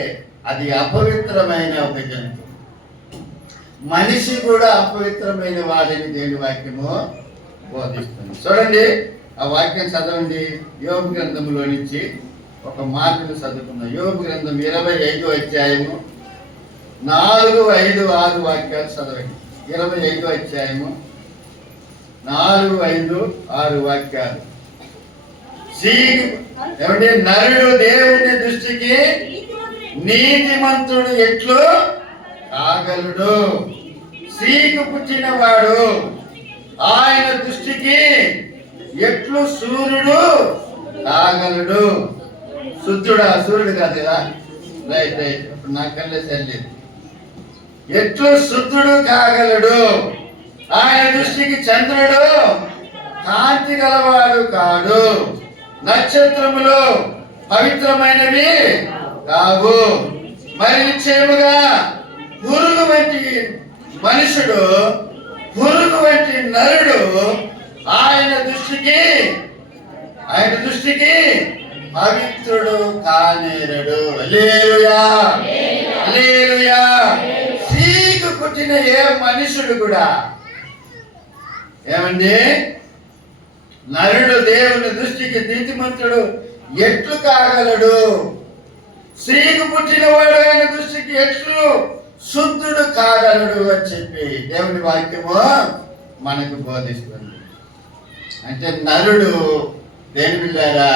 అది అపవిత్రమైన ఒక జంతువు. మనిషి కూడా అపవిత్రమైన వాడని దేవుని వాక్యము బోధిస్తుంది. చూడండి, ఆ వాక్యం చదవండి. యోబు గ్రంథంలో నుంచి ఒక మాటను చదువుకున్నాం. యోబు గ్రంథం 25వ అధ్యాయము 4, 5, 6 వాక్యాలు చదవండి. 25వ అధ్యాయము 4, 5, 6 వాక్యాలు. ఏమంటే నరుడు దేవుని దృష్టికి నీతిమంతుడు ఎట్లు కాగలడు, సీకు పుట్టినవాడు ఆయన దృష్టికి ఎట్లు సూర్యుడు కాగలడు. సూర్యుడు కాదు కదా, రైట్ రైట్, ఇప్పుడు నా కళ్ళే సరిలేదు. ఎట్లు శుద్ధుడు కాగలడు, ఆయన దృష్టికి చంద్రుడు కాంతి గలవాడు కాడు, నక్షత్రములు పవిత్రమైనవి కావు. మరి నిశ్చయముగా పురుగు వంటి మనుషుడు, పురుగు వంటి నరుడు ఆయన దృష్టికి పవిత్రుడు కానేరడు. హల్లెలూయా, హల్లెలూయా. సీకు పుట్టిన ఏ మనుషుడు కూడా ఏమండి నరుడు దేవుని దృష్టికి నీతిమంతుడు ఎట్లు కాగలడు, స్త్రీకు పుట్టినవాడు ఆయన దృష్టికి ఎట్లు శుద్ధుడు కాగలడు అని చెప్పి దేవుని వాక్యము మనకు బోధిస్తుంది. అంటే నరుడు దేని బిడ్డారా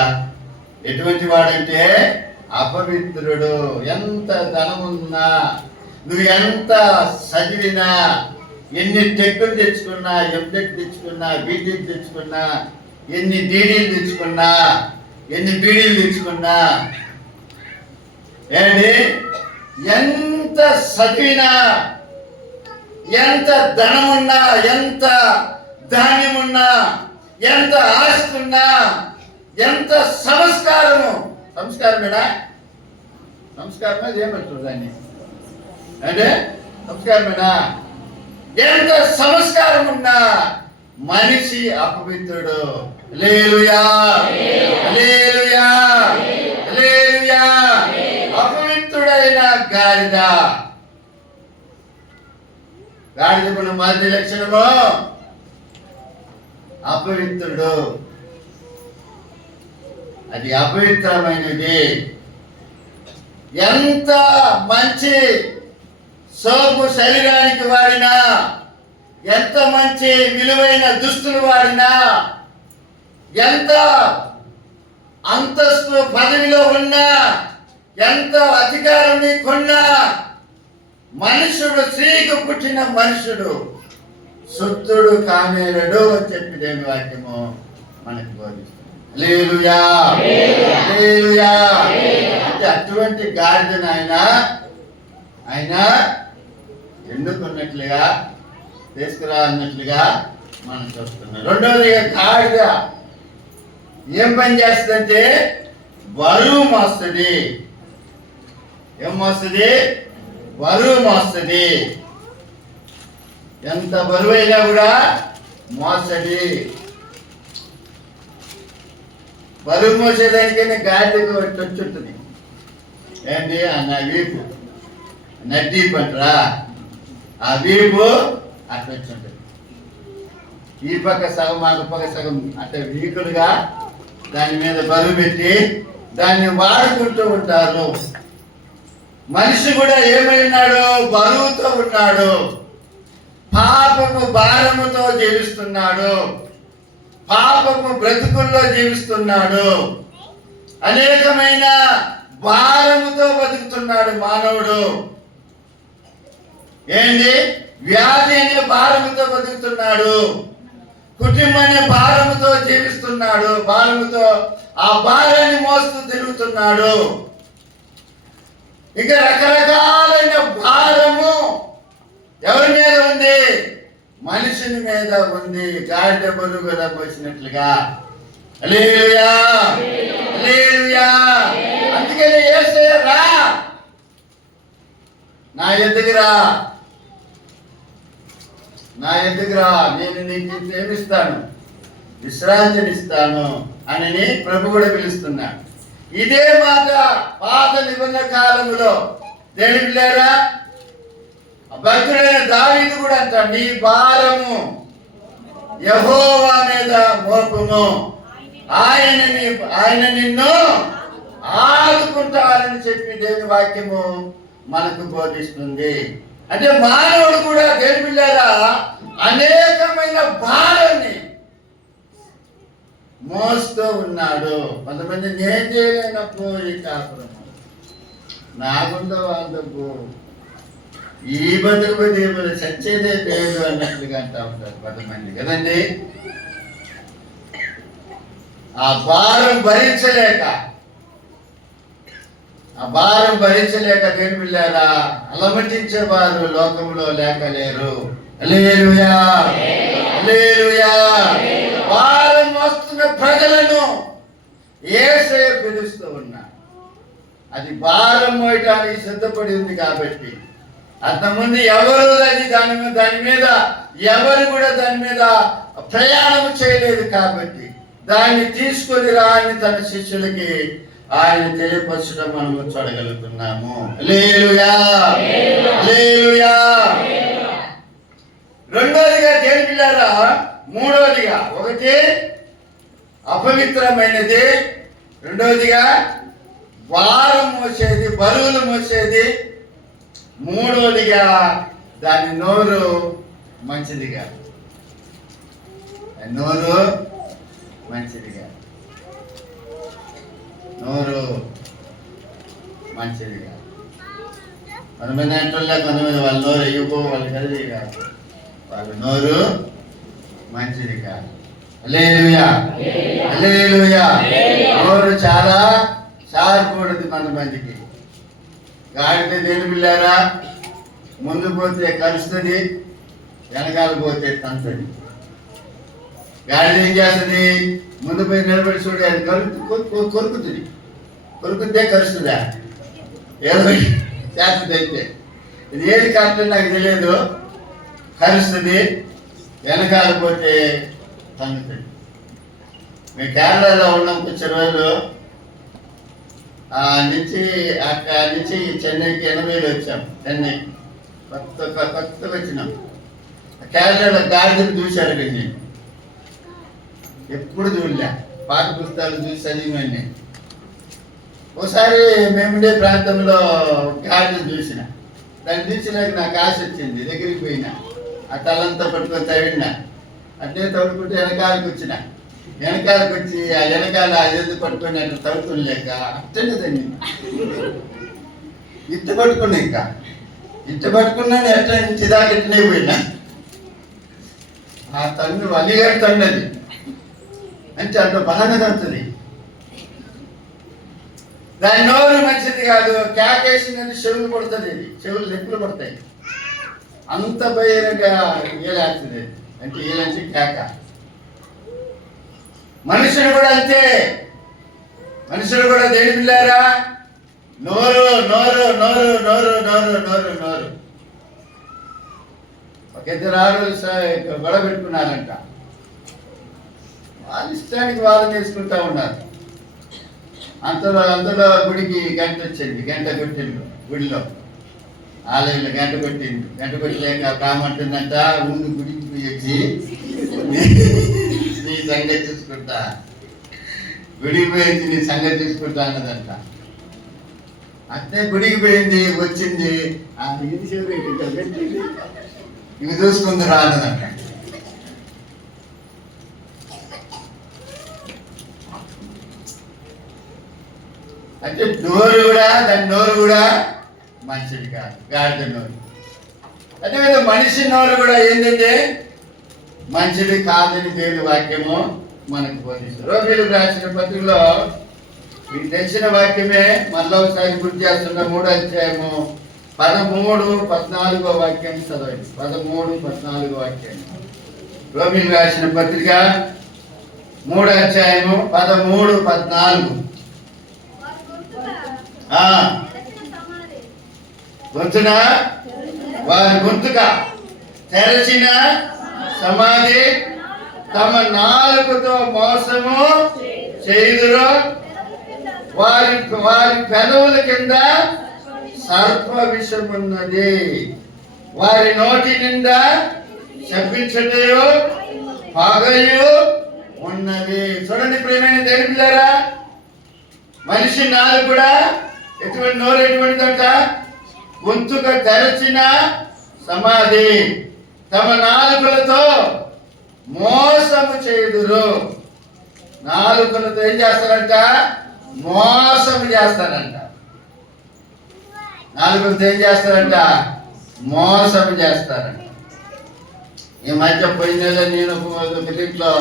ఎటువంటి వాడంటే అపవిత్రుడు. ఎంత ధనమున్నా, నువ్వు ఎంత చదివినా, ఎన్ని టెక్కులు తెచ్చుకున్నా, ఎంటెక్ తెచ్చుకున్నా, బీటెక్ తెచ్చుకున్నా, ఎన్ని డీడీలు తెచ్చుకున్నా, ఎన్ని బీడీలు తెచ్చుకున్నా, ఏంటి ఎంత చదివినా, ఎంత ధనమున్నా, ఎంత ధాన్యమున్నా, ఎంత ఆస్తున్నా, ఎంత సంస్కారమేనా ఏమంటారు దాన్ని అంటే సంస్కారమేనా? ఎంత సంస్కారం ఉన్నా మనిషి అపవిత్రుడు. హల్లెలూయా, హల్లెలూయా, హల్లెలూయా. అపవిత్రుడైన గాడిదకున్న మొదటి లక్షణము అపవిత్రుడు. అది అపవిత్రమైనది. ఎంత మంచి సోపు శరీరానికి వాడినా, ఎంత మంచి విలువైన దుస్తులు వాడినా, ఎంత అంతస్తు పదవిలో ఉన్నా, ఎంత అధికారం నీకున్నా, మనుషుడు స్త్రీకి పుట్టిన మనుషుడు శుద్ధుడు కానేరడు అని చెప్పి దేవుని వాక్యము మనకు బోధిస్తుంది. హల్లెలూయా, హల్లెలూయా. అంటే అటువంటి గాడిదను ఆయన ఎన్నుకున్నట్లుగా తీసుకురా అన్నట్లుగా మనం చూస్తున్నాం. రెండవదిగా గాడిద ఏం పని చేస్తుందంటే బరువు మోస్తుంది. ఏం మోస్తుంది? బరువు మోస్తుంది. ఎంత బరువు అయినా కూడా మోస్తుంది. బరువు మోసేదానికైనా గాడిదకు వచ్చుంటుంది. ఏంటి అన్న వీపు నడ్డీ పంటరా, ఆ వీపు అట్లా వచ్చుంటుంది. ఈ పక్క సగం ఆ పక్క సగం అంటే వీకులుగా దాని మీద బరువు పెట్టి దాన్ని వాడుకుంటూ ఉంటారు. మనిషి కూడా ఏమైనాడు? బరువుతో ఉన్నాడు, పాపము భారముతో జీవిస్తున్నాడు, పాపము బ్రతుకుల్లో జీవిస్తున్నాడు, అనేకమైన భారముతో బతుకుతున్నాడు మానవుడు. ఏంటి? వ్యాధి అనే భారముతో బతుకుతున్నాడు, కుటుంబం అనే భారముతో జీవిస్తున్నాడు, భారముతో ఆ భారాన్ని మోస్తూ తిరుగుతున్నాడు. ఇంకా రకరకాలైన భారము ఎవరి మీద ఉంది? మనిషిని మీద ఉంది. గాడిద బరువు కదా వచ్చినట్లుగా. హల్లెలూయా, హల్లెలూయా. అందుకని యేసయ్య రా, నా ఎద్దుకు రా, నా ఎద్దుకు రా, నేను నీకు ప్రేమిస్తాను, విశ్రాంతినిస్తాను అని ప్రభు కూడా పిలుస్తున్నాడు. ఇదే మాట పాత నిబంధన కాలంలో దేవుళ్ళారా భక్తుడైన దావీదు కూడా అంటాడు, నీ భారము యెహోవా మీద మోపుము, ఆయన నిన్ను ఆదుకుంటారని చెప్పి దేవుని వాక్యము మనకు బోధిస్తుంది. అంటే మానవుడు కూడా దేవుళ్ళారా అనేకమైన భారాన్ని మోస్తూ ఉన్నాడు. కొంతమంది నేను చేయలేనప్పుడు ఈ కాపురం నాకుందో వాళ్ళకు ఈ బతుకు దేవుడు చచ్చేదే దేవుడు అన్నట్లుగా అంటా ఉంటారు కొంతమంది కదండి. ఆ భారం భరించలేక దేవుని పిల్లారా అలమటించేవారు లోకంలో లేకలేరు. హల్లెలూయా, హల్లెలూయా. భారం మోస్తున్న ప్రజలను యేసయ్య పిలుస్తూ ఉన్నా. అది భారం మోయటానికి సిద్ధపడి ఉంది కాబట్టి. అంతకుముందు ఎవరు దాని మీద ఎవరు కూడా దాని మీద ప్రయాణం చేయలేదు కాబట్టి దాన్ని తీసుకొని రాని తన శిష్యులకి ఆయన తెలియపరచడం మనము చూడగలుగుతున్నాము. హల్లెలూయా, హల్లెలూయా. రెండోదిగా దేవుని పిల్లారా, మూడోదిగా ఒకటి అపవిత్రమైనది, రెండోదిగా భారం మోసేది, బరువులు మోసేది, మూడోదిగా దాని నోరు మంచిదిగా, నోరు మంచిదిగా, నోరు మంచిదిగా. కొంతమంది అంటున్నా, కొంతమంది వాళ్ళ నోరు అయ్యుకో వాళ్ళు కలిది కాదు, వాళ్ళ నోరు మంచిది కాదు. హల్లెలూయా, హల్లెలూయా. నోరు చాలా షార్పూడదు కొంతమందికి. గాడిద దేవుని పిల్లారా ముందు పోతే కలుస్తుంది, వెనకాల పోతే తంతుంది. గాడిద ఏం చేస్తుంది? ముందు పోయి నిలబడి చూడు, అది కొరుకుతుంది, కొరుకుతే కలుస్తుందా? ఏదో చేస్తుంది. అయితే ఇది ఏది కరెక్ట్ నాకు తెలియదు. కలుస్తుంది, వెనకాల పోతే తంగుతుంది. మేము కేరళలో ఉన్నాం కొంచెం రోజులు. అక్కడి నుంచి చెన్నైకి 80లో వచ్చాం. చెన్నై కొత్తగా వచ్చినాం. కేరళలో గాడిదను చూశారు కదా, నేను ఎప్పుడు చూడలే, పాత పుస్తకాలు చూసి చదివినవన్నీ. ఒకసారి మేముండే ప్రాంతంలో గాడిదను చూసిన, దాన్ని చూసినాక నాకు ఆశ వచ్చింది. దగ్గరికి పోయినా, ఆ తలంతా పట్టుకొని తవ్వినా, అట్లే తవ్వుకుంటే వెనకాలకు వచ్చిన, వెనకాలకు వచ్చి ఆ వెనకాల అదేది పట్టుకొని అట్లా తవ్వుతుండలేక అట్టనే దాన్ని ఇట్ట పట్టుకున్నా, ఇంకా ఇట్ట పట్టుకున్నాను, ఎట్లా నుంచి దాకా ఇట్టనే పోయినా. ఆ తన్ను అలిగాడు తన్నది అంటే అంత బాగా తంతుంది. దాని నోరు మంచిది కాదు. కేకేసిందని చెవులు పడుతుంది, చెవులు నొప్పులు పడతాయి. అంత బహిరంగా ఏలేస్తుంది అంటే ఏలంచి కేక. మనుషులు కూడా అంతే. మనుషులు కూడా దేవుని పిల్లారా నోరు నోరు నోరు నోరు నోరు నోరు నోరు. ఒక ఇద్దరు ఆడవాళ్ళు గొడవ పెట్టుకున్నారంట. వాళ్ళ ఇష్టానికి వాళ్ళు నేర్చుకుంటా ఉన్నారు. అందులో గుడికి గంట వచ్చింది, గంట కొట్టిండు గుడిలో. ఆలయంలో గంట కొట్టింది. గంట కొట్టలేక కామంటుందంట, ముందు గుడికి పోయి వచ్చి నీ సంగతి చూసుకుంటా, గుడికి పోయింది నీ సంగతి చూసుకుంటా అన్నదంట. అట్నే గుడికి పోయింది, వచ్చింది, ఇవి చూసుకుందిరా అన్నదంట. అంటే నోరు కూడా, దాని నోరు కూడా మంచిది కాదు, గాడిద నోరు. అదేవిధంగా మనిషి నోరు కూడా ఏంటంటే మంచిది కాదని దేవుని వాక్యము మనకు బోధిస్తుంది. రోమీయులకు రాసిన పత్రికలో మీకు తెలిసిన వాక్యమే మళ్ళీ ఒకసారి గుర్తు చేస్తున్న 3వ అధ్యాయము 13, 14 వాక్యం చదవండి. 13, 14 వాక్యం. రోమీయులకు రాసిన పత్రిక 3వ అధ్యాయము 13, 14. గొంతున వారి గొంతుక తెరచిన సమాధి, తమ నాలుకతో మోసము చేయుదురు, వారి వారి పెదవుల కింద సర్ప విషమున్నది, వారి నోటి నిండా శపించటయు పగయు ఉన్నది. చూడండి ప్రియమైన దేవుని పిల్లారా, మనిషి నాలుగు కూడా ఎటువంటి నోరు ఎటువంటిదంట? గొంతుక తెరచిన సమాధి, తమ నాలుకలతో మోసము చేయుదురు. నాలుకలతో ఏం చేస్తారంట? మోసము చేస్తారంట. నాలుకలతో ఏం చేస్తారంట? మోసము చేస్తారంట. ఈ మధ్య పోయిన నేను ఇంట్లో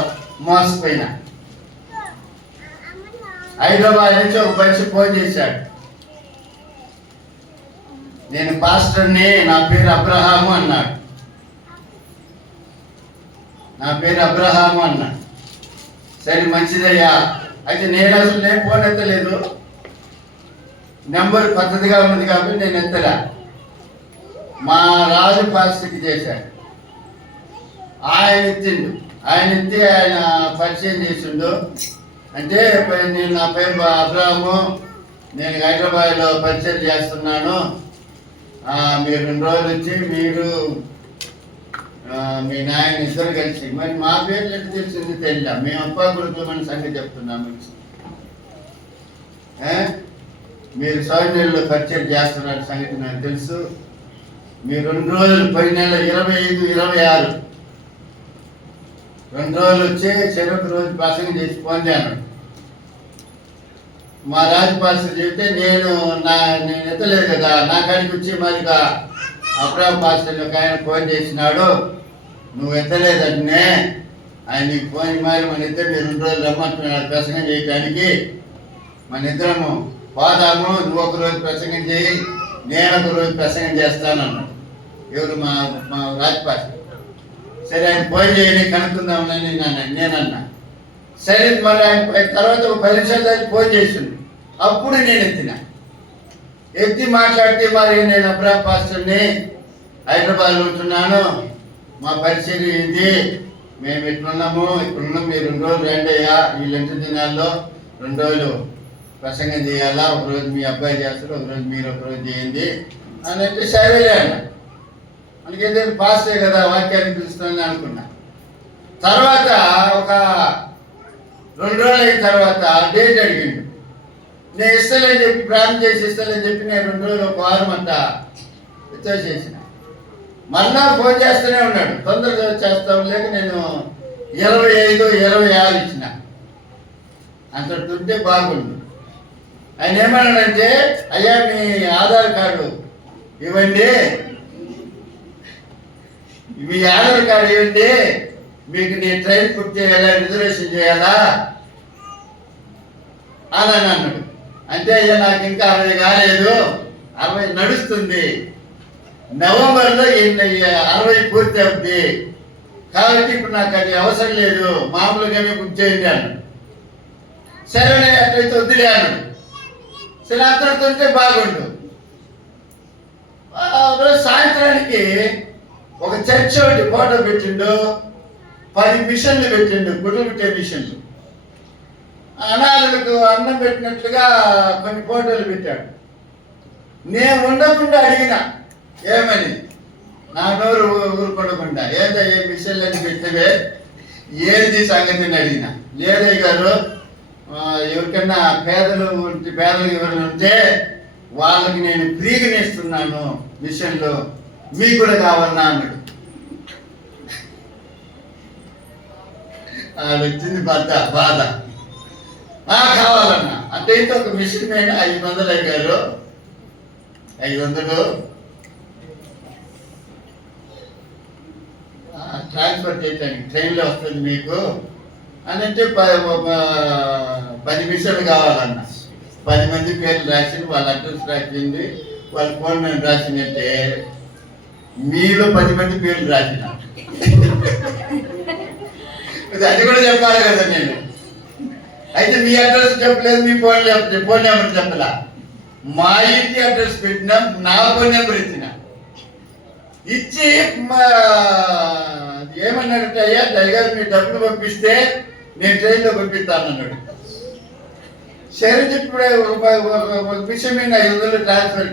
మోసపోయినా. హైదరాబాద్ నుంచి ఒక మనిషి ఫోన్ చేశాడు. నేను పాస్టర్ని, నా పేరు అబ్రహాము అన్నాడు. నా పేరు అబ్రహాము అన్నాడు. సరే మంచిదయ్యా. అయితే నేను ఫోన్ ఎత్తలేదు, నెంబర్ పద్ధతిగా ఉన్నది కాబట్టి నేను ఎత్తలా. మా రాజు పాస్టర్కి చేశాడు. ఆయన ఎత్తిండు. ఆయన ఎత్తి ఆయన పరిచయం చేసిండు. అంటే నేను, నా పేరు అబ్రహాము, నేను హైదరాబాద్లో పరిచయం చేస్తున్నాను, మీరు 2 రోజులు వచ్చి మీరు మీ నాయన ఇద్దరు కలిసి. మరి మా పేర్లు ఎట్లా తెలిసింది తెలియదా? మేము అప్పా గురుకులు మన సంగతి చెప్తున్నాము. మీరు సౌజన్యంలో పరిచయం చేస్తున్న సంగతి నాకు తెలుసు. మీరు 2 రోజులు, పోయిన నెల 25, 26 2 రోజులు వచ్చి చెరుకు రోజు ప్రసంగం చేసి పొందాను. మా రాజపాస్టర్ చెప్తే నేను ఎత్తలేదు కదా, నా కాడికి వచ్చి మరిగా అబ్రాహం పాస్టర్ ఒక ఆయన ఫోన్ చేసినాడు, నువ్వు ఎత్తలేదంటే ఆయన నీకు ఫోన్ మరి మన ఇద్దరు మీరు 2 రోజులు రమ్మంటున్నాడు ప్రసంగం చేయడానికి. మన ఇద్దరము పోదాము, నువ్వు ఒక రోజు ప్రసంగం చేయి, నేను ఒక రోజు ప్రసంగం చేస్తానన్నాడు. ఎవరు? మా రాజపాస్టర్. సరే ఆయన ఫోన్ చేయని కనుక్కుందామని నేనన్నా. సరే మరి ఆయన తర్వాత ఒక 10 నిమిషాలు దానికి ఫోన్ చేసిండు. అప్పుడు నేను ఎత్తి మాట్లాడితే, మరి నేను అబ్రాహం పాస్టర్ని, హైదరాబాద్లో ఉంటున్నాను, మా పరిచయం ఇది, మేము ఇట్లున్నాము, ఇప్పుడున్నాం, మీరు 2 రోజులు రండి అయ్యా, ఈ లెంట దినాల్లో 2 రోజులు ప్రసంగం చేయాలా, ఒకరోజు మీ అబ్బాయి చేస్తారు, ఒకరోజు మీరు ఒకరోజు చేయండి అని అంటే సరేలే అన్న. మనకేంటే పాస్టే కదా వాక్యాన్ని పిలుస్తుందని అనుకున్నా. తర్వాత ఒక 2 రోజులు అయిన తర్వాత డేట్ అడిగిండు. నేను ఇస్తలేని చెప్పి, ప్రార్థన చేసి ఇస్తలేని చెప్పి నేను 2 రోజులు, ఒక వారం అంతా చేసిన. మళ్ళా ఫోన్ చేస్తూనే ఉన్నాడు, తొందరగా చేస్తాం లేక నేను 25, 26 ఇచ్చిన. అంతటుంటే బాగుండు. ఆయన ఏమన్నాడంటే, అయ్యా మీ ఆధార్ కార్డు ఇవ్వండి, మీ ఆధార్ కార్డు ఇవ్వండి, మీకు నేను ట్రైన్ బుక్ చేయాలా, రిజర్వేషన్ చేయాలా అని అన్నాడు. అంటే అయ్యా నాకు ఇంకా 60 కాలేదు, 60 నడుస్తుంది, నవంబర్లో 60 పూర్తి అవుతుంది, కాబట్టి ఇప్పుడు నాకు అది అవసరం లేదు, మామూలుగానే బుక్ చేయండి అన్నాడు. సరే అట్లయితే వద్దులే అన్నాడు. సరే అంతటితో బాగుండు. రోజు సాయంత్రానికి ఒక చర్చ్ ఒకటి ఫోటో పెట్టిండు, 10 మిషన్లు పెట్టిండు, గుడ్లు పెట్టే మిషన్లు. అనాథులకు అన్నం పెట్టినట్లుగా కొన్ని ఫోటోలు పెట్టాడు. నేను ఉండకుండా అడిగిన ఏమని, నా నోరు ఊరుకోకుండా, ఏ మిషన్లు అని పెట్టవే, ఏంది సంగతి అని అడిగిన. లేదయ్య గారు, ఎవరికన్నా పేదలు ఎవరైనా ఉంటే వాళ్ళకి నేను ఫ్రీగా నేస్తున్నాను మిషన్లు, మీకు కూడా కావాలన్నా అన్నాడు. వచ్చింది బాధ. కావాలన్నా అంటే ఇంత ఒక మిషన్ మీద 500 అయ్యారు, 500 ట్రాన్స్ఫర్ చేయడానికి ట్రైన్లో వస్తుంది మీకు అని అంటే 10 మిషన్లు కావాలన్నా. 10 మంది పేర్లు రాసింది, వాళ్ళ అడ్రస్ రాసింది, వాళ్ళ ఫోన్ నెంబర్ రాసిందంటే మీలో 10 మంది పేర్లు రాసిన. అది కూడా చెప్పాలి కదా నేను. అయితే మీ అడ్రస్ చెప్పలేదు, మీ ఫోన్ నెంబర్ చెప్పలా. మా ఇంటి అడ్రస్ పెట్టినా, నా ఫోన్ నెంబర్ ఇచ్చి ఏమన్నాడంటే, అయ్యా దయగారు మీరు డబ్బులు పంపిస్తే నేను ట్రైన్లో పంపిస్తాను అన్నాడు. సరే ఇప్పుడే ఒక విషయం మీద 500 ట్రాన్స్ఫర్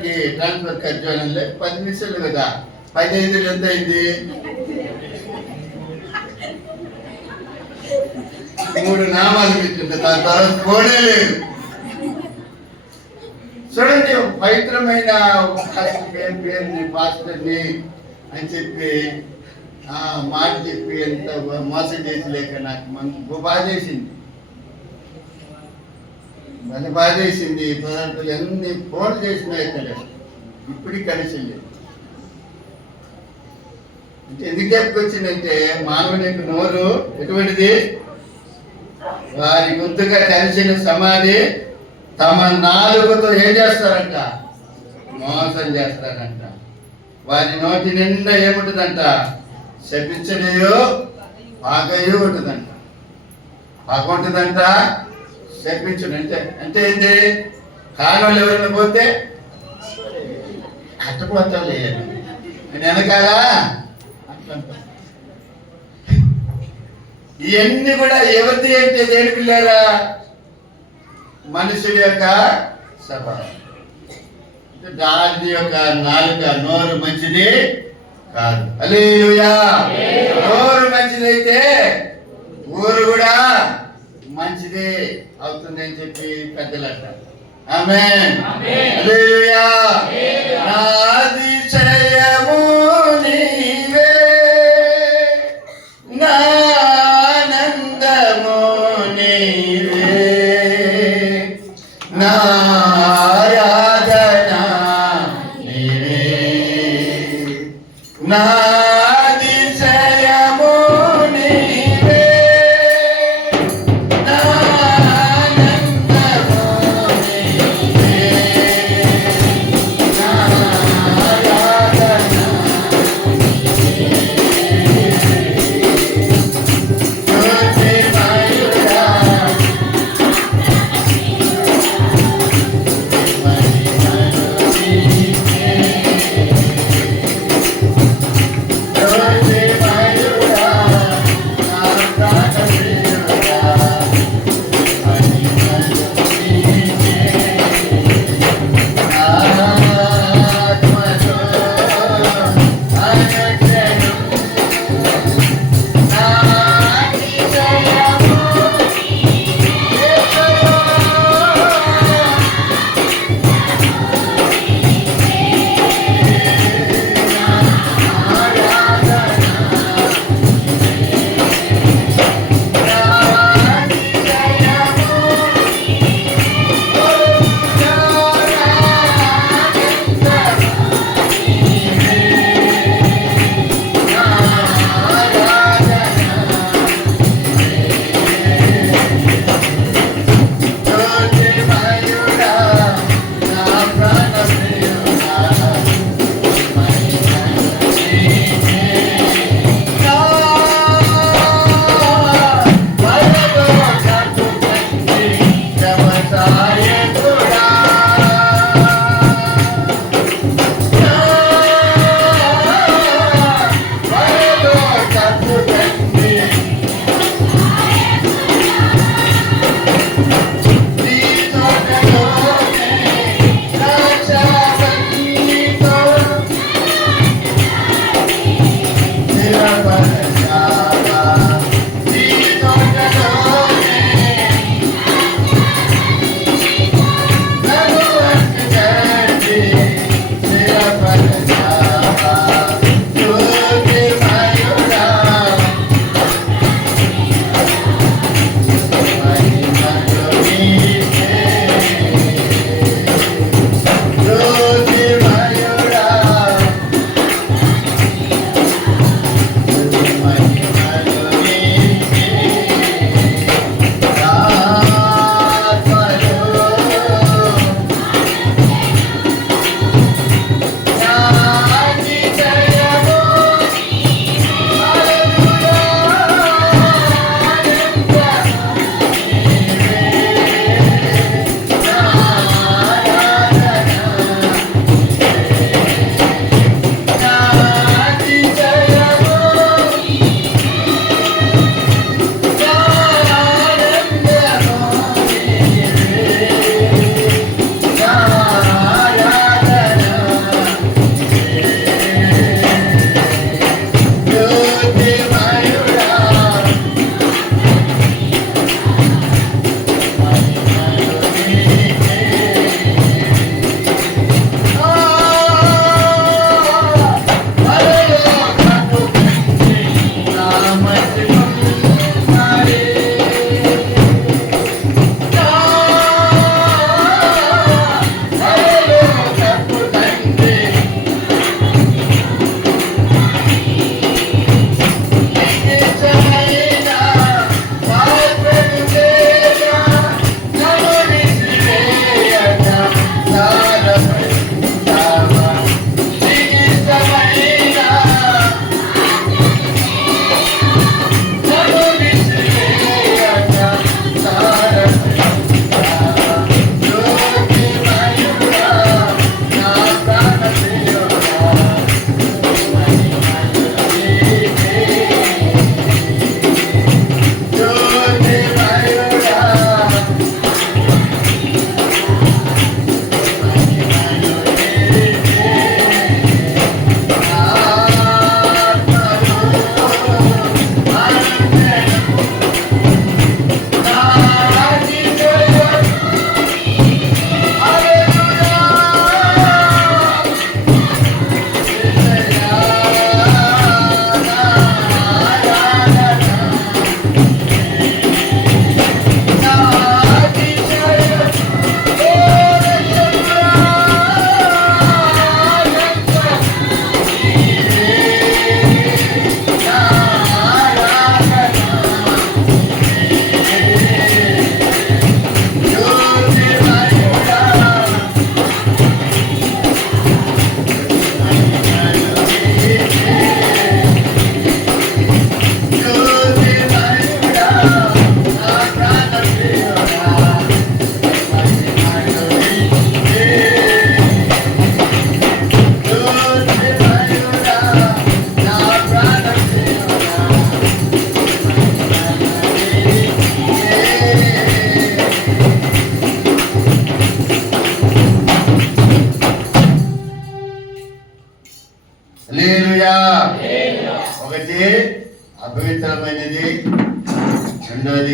ఖర్చు అని 10 నిమిషాలు కదా, 15 ఎంత అయింది? 3 నామాలు పెట్టింది, దాని తర్వాత పోనే లేదు. చూడండి, పవిత్రమైన పేరుని పాస్టర్ని అని చెప్పి మాట చెప్పి ఎంత మోసం చేసలేక నాకు బాధ చేసింది. మళ్ళీ బాధ చేసింది. పదార్థాలు ఎన్ని ఫోన్లు చేసినా ఎత్తలేదు, ఇప్పటికి కలిసి లేదు. అంటే ఎందుకు చెప్పుకొచ్చిందంటే, మానవుని యొక్క నోరు ఎటువంటిది? వారి గుర్తుగా కలిసిన సమాధి. తమ నాలుగుతో ఏం చేస్తారంట? మోసం చేస్తారంట. వారి నోటి నిండా ఏముంటుందంట? శపించలేయో పాకయో ఉంటుందంట. పాక ఉంటుందంట, శపించుడు. అంటే ఏంటి? కాలంలో ఎవరైనా పోతే అట్టపోతా లేదు నేను వెనకాల అట్లా. ఇవన్నీ కూడా ఎవరిది అంటే దేని పిల్లారా? మనుషుడి యొక్క స్వభావం. దాని యొక్క నోరు మంచిది కాదు. హల్లెలూయా. నోరు మంచిదైతే ఊరు కూడా మంచిది అవుతుంది అని చెప్పి పెద్దలు అంటారు. ఆమేన్. హల్లెలూయా. నా అతిశయము నీవే, నా ఆనందము నీవే, నా ఆరాధన నీవే, నా అతిశయము నీవే, నా ఆనందము నీవే, నా ఆరాధన స్తుతిమయుడా.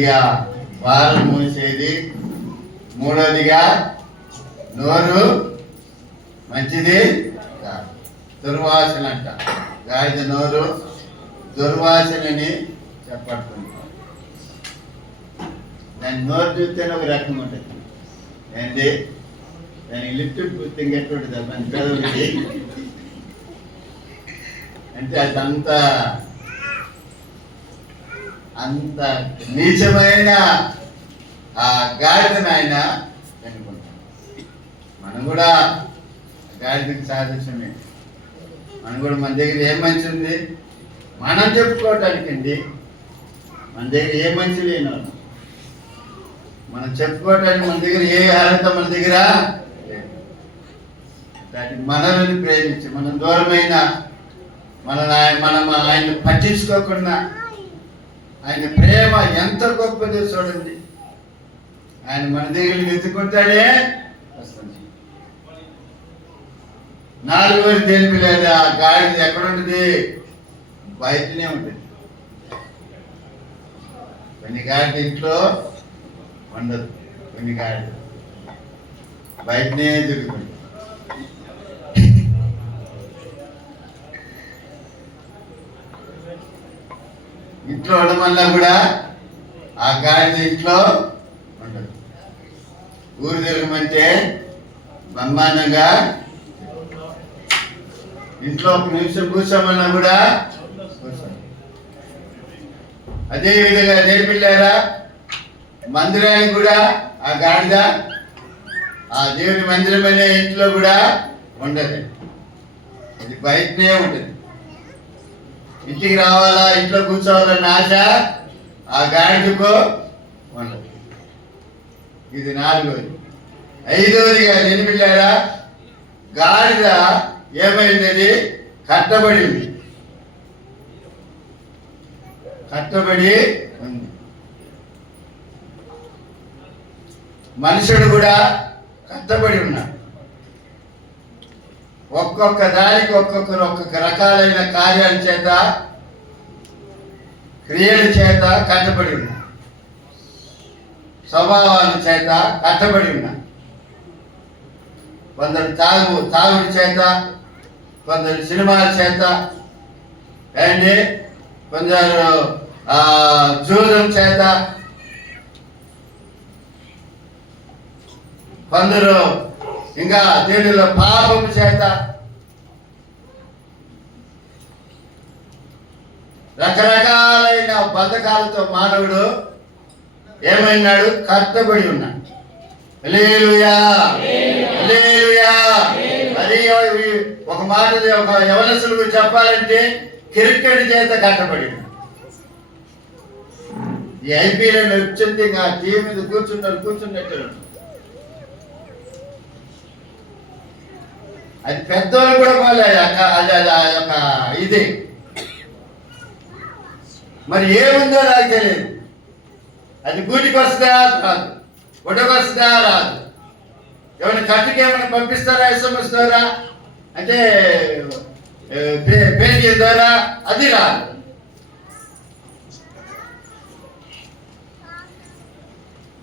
మొదటిగా పాలు మూసేది, మూడవదిగా నోరు మంచిది కాదు, దుర్వాసన అంట. గాడిద నోరు దుర్వాసనని చెప్పడుతుంది. దాని నోరు చూస్తేనే ఒక రకం ఉంటుంది. ఏంటి దానికి లిఫ్ట్ పూర్తి ఇంకెట్టుంటుంది మన పెదవులకి. అంటే అదంతా అంత నీచమైన ఆ గాడిదని ఆయన కనుకుంటాం. మనం కూడా గాడిదకి సాదృశ్యమే. మనం కూడా మన దగ్గర ఏం మంచి ఉంది మనం చెప్పుకోవటానికండి. మన దగ్గర ఏ మంచి లేని వాళ్ళు మనం చెప్పుకోవటానికి మన దగ్గర ఏ అర్హత మన దగ్గర లేదు. దానికి మనల్ని ప్రేమించి మనం దూరమైన మనం ఆయన పట్టించుకోకుండా ఆయన ప్రేమ ఎంత గొప్పదో చూడండి. ఆయన మన దగ్గర వెతుకుంటాడే వస్తుంది. 4 తెలిపి లేదా గాడిద ఎక్కడ ఉంటుంది? బయటనే ఉంటుంది. కొన్ని గాడిద ఇంట్లో ఉండదు, కొన్ని గాడిద బయటనే తిరుగుతుంది. ఇంట్లో ఉండమన్నా కూడా ఆ గాడిద ఇంట్లో ఉండదు. ఊరు తిరగమంటే బ్రహ్మాండంగా ఇంట్లో ఒక నిమిషం కూర్చోమన్నా కూడా కూర్చోండి. అదే విధంగా నేర్పిల్లారా మందిరానికి కూడా ఆ గాడిద ఆ దేవుని మందిరం అనే ఇంట్లో కూడా ఉండదు. అది బయటనే ఉంటుంది. ఇంటికి రావాలా, ఇంట్లో కూర్చోవాలన్న ఆశ ఆ గాడిదకు ఉండదు. ఇది 4వది. 5వదిగా నేర్పిల్లారా గాడిద ఏమైంది? కట్టబడి ఉంది. కట్టబడి ఉంది. మనుషుడు కూడా కట్టబడి ఉన్నాడు. ఒక్కొక్క దానికి ఒక్కొక్కరు ఒక్కొక్క రకాలైన కార్యాల చేత క్రియల చేత కట్టబడి ఉన్నారు. స్వభావాల చేత కట్టబడి ఉన్నారు. కొందరు తాగుడి చేత, కొందరు సినిమాల చేత, అండి కొందరు జూదం చేత, కొందరు ఇంకా దేవునిలో పాపం చేత, రకరకాలైన బద్ధకాలతో మానవుడు ఏమైనాడు? కట్టబడి ఉన్నాడు. హల్లెలూయా, హల్లెలూయా. మరి ఒక మాట ఒక యవనస్తులకు చెప్పాలంటే క్రికెట్ చేత కట్టబడి ఉన్నాడు. ఈ ఐపీఎల్ వచ్చింది, ఇంకా టీవీ మీద కూర్చున్నట్టు. అది పెద్దోళ్ళు కూడా పోలేదు ఒక ఇది. మరి ఏముందో నాకు తెలియదు. అది గూటికి వస్తుందా రాదు, గుడ్డకు వస్తుందా రాదు. ఏమైనా కట్టుకి ఏమైనా పంపిస్తారా, SMS ద్వారా అంటే పేజీ ద్వారా, అది రాదు.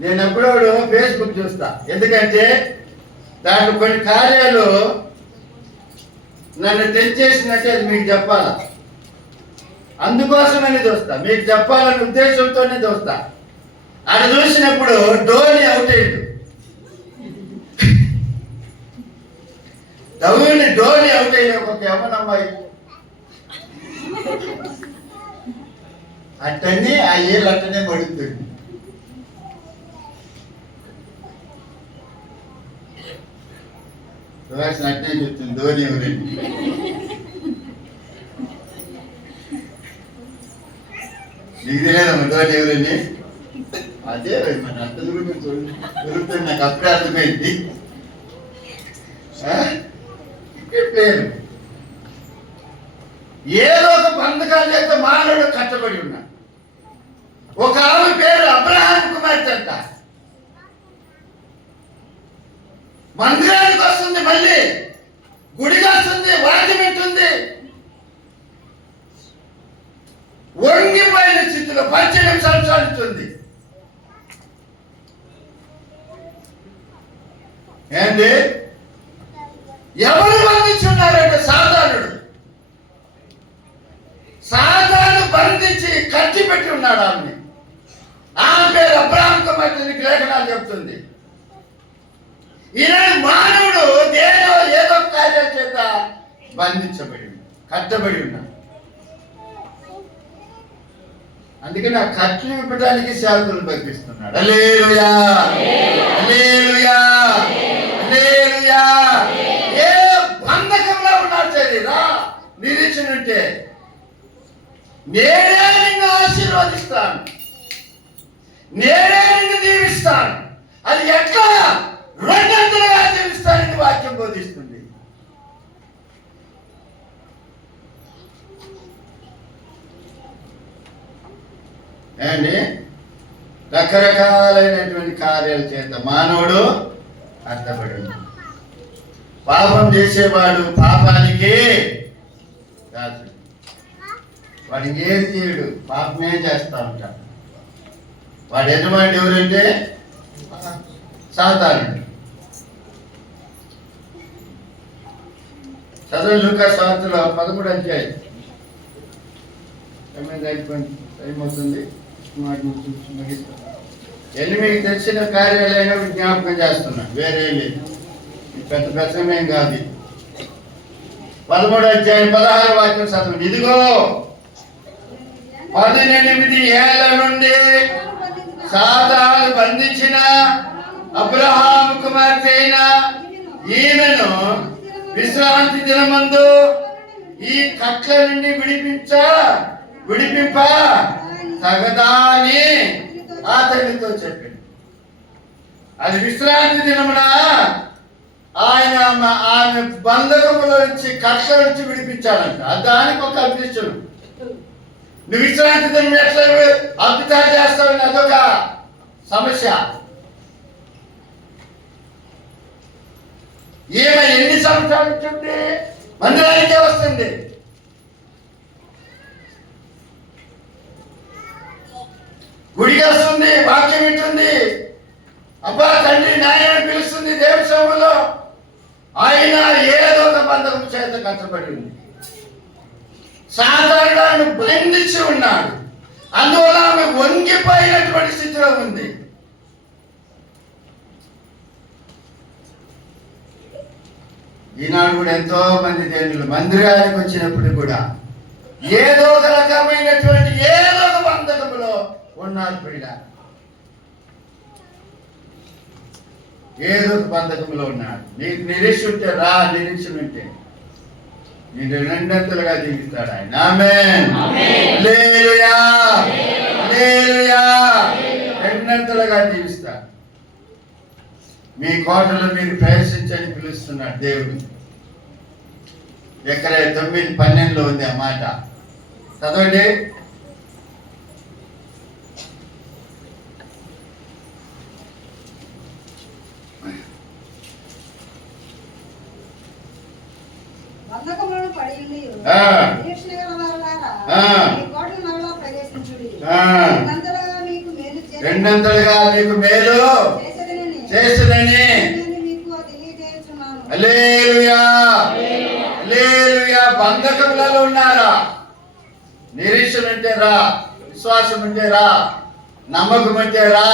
నేను ఎప్పుడప్పుడు ఫేస్బుక్ చూస్తా. ఎందుకంటే దాంట్లో కొన్ని కార్యాలు నన్ను తెచ్చేసినట్టే అది మీకు చెప్పాలా. అందుకోసమని చూస్తా, మీకు చెప్పాలనే ఉద్దేశంతోనే చూస్తా. అది చూసినప్పుడు ధోని అవుట్ అయ్యిండు. ధోని అవుట్ అయిన ఒక యవ్వనమ్మాయి అట్టనే ఆ ఏళ్ళు అట్టనే పడుతుంది. అట్నే చెప్తుంది ధోని ఎవరండి. నీకు తెలియదమ్మా ధోని ఎవరండి? అదే మన అంత దొరుకుతుంది. నాకు అప్పుడే అర్థమైంది. పేరు ఏదో ఒక బంధకాలు చేస్తే మానవుడు కట్టబడి ఉన్నాడు. ఒక ఆమె పేరు అబ్రహాం కుమార్తె అంట. మందిరానికి వస్తుంది, మళ్ళీ గుడికి వస్తుంది, వాక్యం వింటుంది. వంగిపోయిన స్థితిలో 18 సంవత్సరాలు ఇస్తుంది. ఏంటి? ఎవరు బంధించున్నారంటే సాతాను బంధించి కట్టి పెట్టి ఉన్నాడు ఆమెని. ఆమె పేరు అబ్రహాం కుమార్తె లేఖనాలు చెప్తుంది. ఈనాడు మానవుడు దేనో ఏదో కార్యాల చేత బంధించబడి కట్టబడి ఉన్నాడు. అందుకని ఆ కట్లు ఇవ్వడానికి సేవకులను పంపిస్తున్నాడు. హల్లెలూయా, హల్లెలూయా, హల్లెలూయా. ఏ బంధకంలో ఉన్నాడు శరీరా నిరీక్షణ ఉంటే నేనే నిన్ను ఆశీర్వదిస్తాను, నేనే నిన్ను దీవిస్తాను. అది ఎట్లా? రెండంతలుగా దీవిస్తానని వాక్యం బోధిస్తుంది. అండి రకరకాలైనటువంటి కార్యాల చేత మానవుడు అర్థపడి ఉన్నాడు. పాపం చేసేవాడు పాపానికి దాసుడు. వాడు ఏది చేయడు, పాపమే చేస్తా ఉంటాడు. వాడు యజమాని ఎవరంటే సాతానుడు. చదువు లూకాసు వార్తలో 13వ అధ్యాయం. అయిపోతుంది ఎన్ని మీకు తెలిసిన కార్యాలైనా జ్ఞాపకం చేస్తున్నా, వేరే లేదు, పెద్ద ప్రసంగం కాదు. 13వ అధ్యాయం 16వ వాక్యం చదవండి. ఇదిగో 18 ఏళ్ల నుండి సాతాను బంధించిన అబ్రహాము కుమార్తె అయిన ఈమెను విశ్రాంతి దినమందు ఈ కట్ల నుండి విడిపింప తగదా అని ఆ తల్లితో చెప్పింది. అది విశ్రాంతి దినమున ఆయన ఆమె బంధకములో నుంచి కట్ల నుంచి విడిపించాలంట. దానికి ఒక అభ్యర్థులు. నువ్వు విశ్రాంతి దినం ఎట్లా అద్భుతాలు చేస్తావని అదొక సమస్య. ఈమె ఎన్ని సంవత్సరాలు ఉంటుంది? మందిరానికే వస్తుంది. గుడికి వస్తుంది, వాక్యం వింటుంది, అబ్బా తండ్రి నాయన పిలుస్తుంది దేవుని సభలో. ఆయన ఏదో ఒక బంధకం చేత కట్టబడి ఉంది. సాధారణ బంధించి ఉన్నాడు. అందువల్ల ఆమె వంగిపోయినటువంటి స్థితిలో ఉంది. ఈనాడు కూడా ఎంతో మంది దేవుళ్ళు మందిరానికి వచ్చినప్పుడు కూడా ఏదో ఒక రకమైనటువంటి ఏదో ఒక బంధకములో ఉన్నారు. పిల్ల ఏదో ఒక బంధకములో ఉన్నాడు. నీకు నిరీక్ష ఉంటే రా, నిరీక్షణ ఉంటే నేను రెండంతలుగా జీవిస్తాడు ఆయన. ఆమేన్, హల్లెలూయా, హల్లెలూయా. రెండంతలుగా జీవిస్తాడు. మీ కోటలో మీరు ప్రవేశించని పిలుస్తున్నాడు దేవుడు. ఎక్కడ 9:12 ఉంది ఆ మాట. చదవండి. బంధకములను పడి ఉండి నిరీక్షణ గలవారులారా, మీ కోటల మరలా ప్రవేశించుడి. రెండంతలుగా మీకు మేలు చేసినని మీకు తెలియజేస్తున్నాను. హల్లెలూయా, హల్లెలూయా. బంధకములలో ఉన్నారా? నిరీక్షణ అంటే రా, విశ్వాసం అంటే రా, నమ్మకం అంటే రా.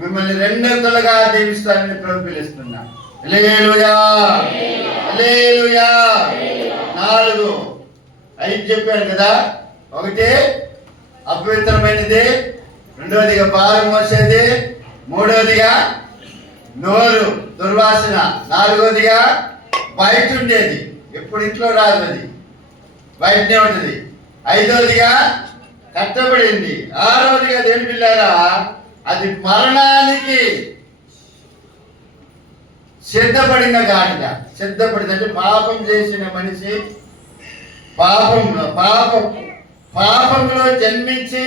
మిమ్మల్ని రెండంతలుగా దీవిస్తానని ప్రభు పిలుస్తున్నా. హల్లెలూయా, హల్లెలూయా. 4, 5 చెప్పాను కదా. 1 అపవిత్రమైనది, 2వదిగా భారం మోసేది, 3వదిగా నోరు దుర్వాసన, 4వదిగా బయట ఉండేది, ఎప్పుడు ఇంట్లో రాదు, అది బయటనే ఉంటుంది, 5వదిగా కట్టబడింది, 6వదిగా దేని పిల్లారా అది మరణానికి సిద్ధపడిన గాడిద. సిద్ధపడింది అంటే పాపం చేసిన మనిషి పాపంలో జన్మించి